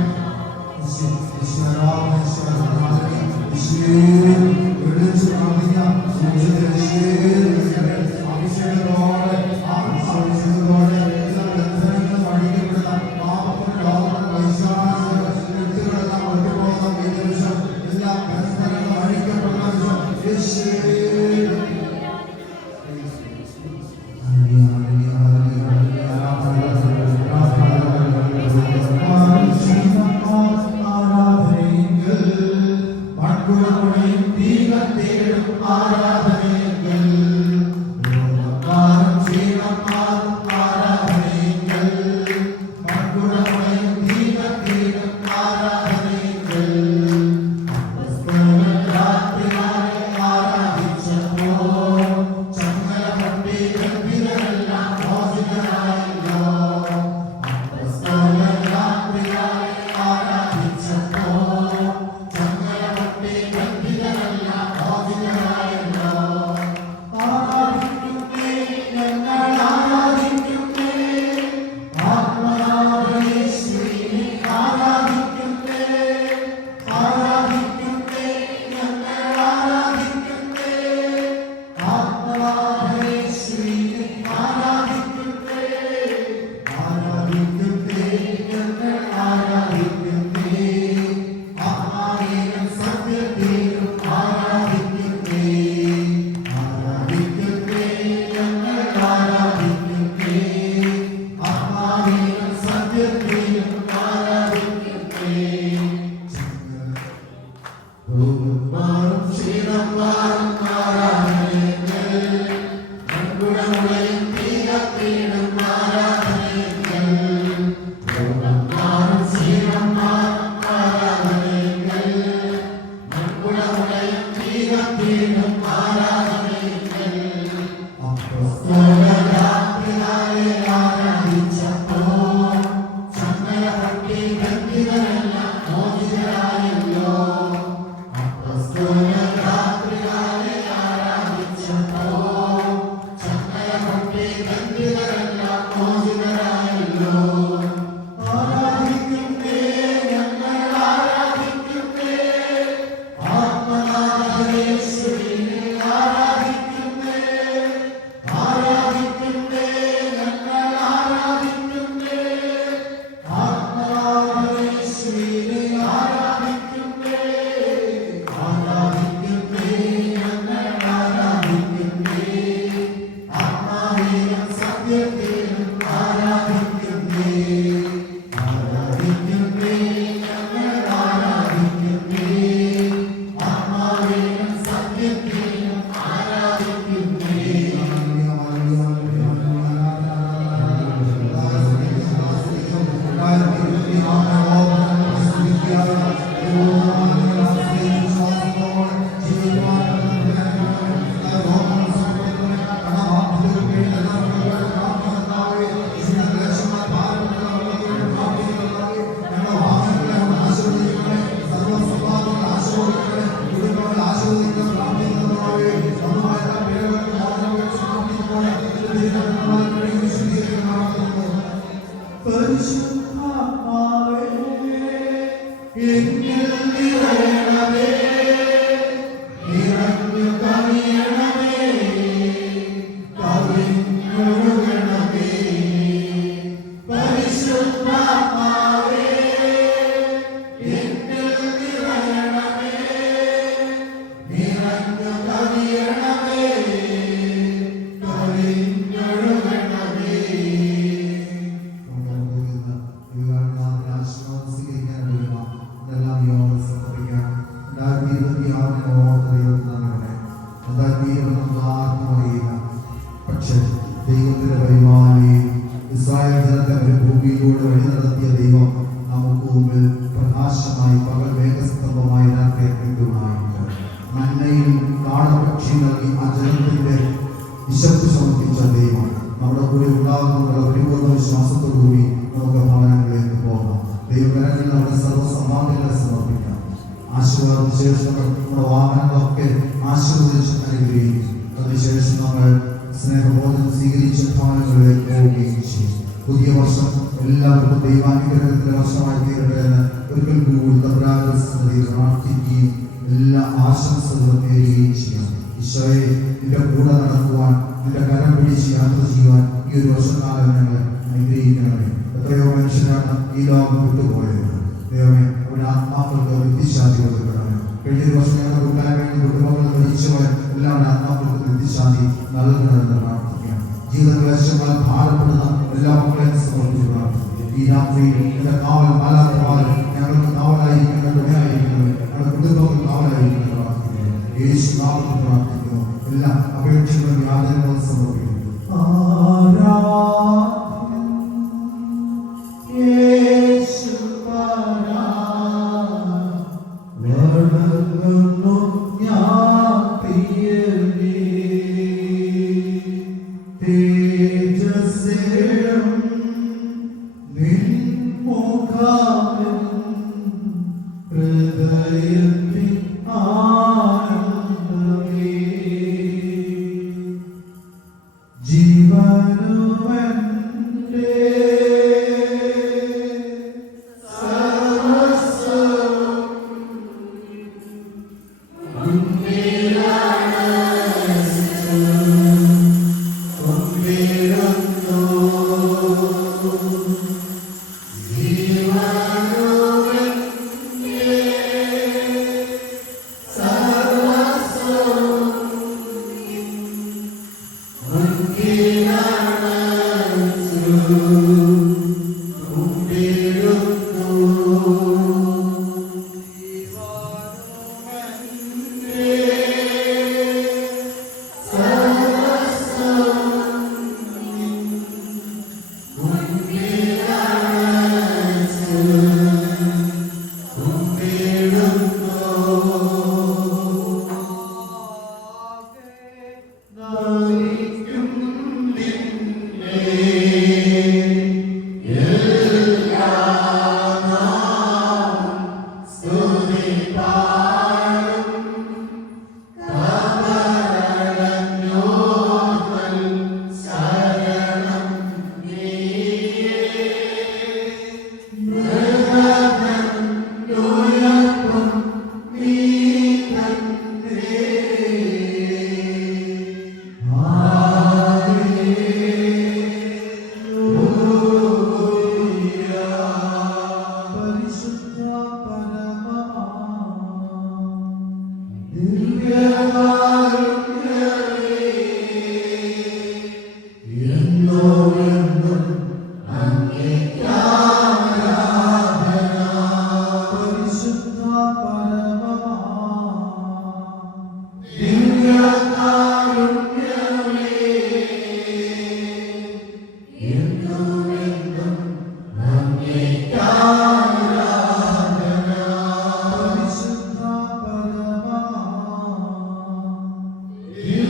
എന്നിൽ നിറയണമേ, നിറഞ്ഞു കവിയണമേ, കവിഞ്ഞൊഴുകണമേ. പരിശുദ്ധാത്മാവേ, എന്നിൽ നിറയണമേ, നിറഞ്ഞു കവിയണമേ, കവിഞ്ഞൊഴുകണമേ. പക്ഷേ ദൈവത്തിന്റെ പരിപാലി ഇസ്രായേൽ ജനത്തെ ഭൂമിയിലൂടെ വഴി നടത്തിയ ദൈവം നമുക്ക് മുമ്പിൽ പ്രകാശമായി പകൽ മേഘസ്തംഭമായി രാത്രി അഗ്നിയുമായിട്ട് മന്നയിൽ കാടപക്ഷി നൽകി ആ ജനത്തിന്റെ വിശപ്പ് സമർപ്പിച്ച ദൈവം നമ്മുടെ കൂടെ ഉണ്ടാകുന്നുള്ള പരിപൂർണ്ണ വിശ്വാസത്തോടുകൂടി നമുക്ക് ഭവനങ്ങളിലേക്ക് പോകാം. ദൈവകരങ്ങളിൽ നമ്മുടെ സർവ്വസമ്പാദ്യങ്ങളെ സമർപ്പിക്കാം. ആശീർവാദ ശേഷം നമ്മുടെ വാഹനങ്ങളൊക്കെ ആശീർവദിച്ച് അനുഗ്രഹിക്കും. അതിനുശേഷം നമ്മൾ സ്നേഹബോധം സ്വീകരിച്ച് ഭവനങ്ങളിലേക്ക് പോവുകയും ചെയ്യും. പുതിയ വർഷം എല്ലാവർക്കും ദൈവാനുഗ്രഹത്തിന്റെ വർഷമായി തീരട്ടെ എന്ന് ഒരിക്കൽ കൂടി തമ്പുരാന്റെ പ്രാർത്ഥിക്കുകയും എല്ലാ ആശംസകളും നേരുകയും ചെയ്യാം. ഈശോയെ, നിന്റെ കൂടെ നടക്കുവാൻ, നിന്റെ കരം പിടിച്ച് യാത്ര ചെയ്യുവാൻ ഈ ഒരു വർഷക്കാലം ഞങ്ങൾ അനുഗ്രഹിക്കണമേ. എത്രയോ മനുഷ്യരാണ് ഈ ലോകം വിട്ടുപോയത്. ദൈവമേ, അവരുടെ ആത്മാക്കൾക്ക് നിത്യശാന്തി കൊടുക്കണമേ. കഴിഞ്ഞ വർഷം ഞങ്ങളുടെ കൂട്ടായ്മയിൽ കുടുംബങ്ങൾ മരിച്ചവർ എല്ലാവരുടെ ആത്മാക്കൾക്ക് നിത്യശാന്തി നൽകണമെന്ന് പ്രാർത്ഥിക്കാം. ജീവിതക്ലേശങ്ങൾ ഭാരപ്പെടുന്ന എല്ലാ മക്കളെയും സമർപ്പിച്ച് പ്രാർത്ഥിക്കും. ഈ രാത്രി എന്റെ കാവൽ മാലാഖമാർ ഞങ്ങൾക്ക് കാവലായിരിക്കണം, തുണയായിരിക്കണം, ഞങ്ങളുടെ കുടുംബങ്ങൾ കാവലായിരിക്കണം പ്രാർത്ഥിക്കുന്നു. യേശു നാമത്തിൽ പ്രാർത്ഥിക്കുന്നു. എല്ലാ അപേക്ഷകളും യാതനകളും സമർപ്പിക്കുന്നു.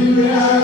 Hallelujah.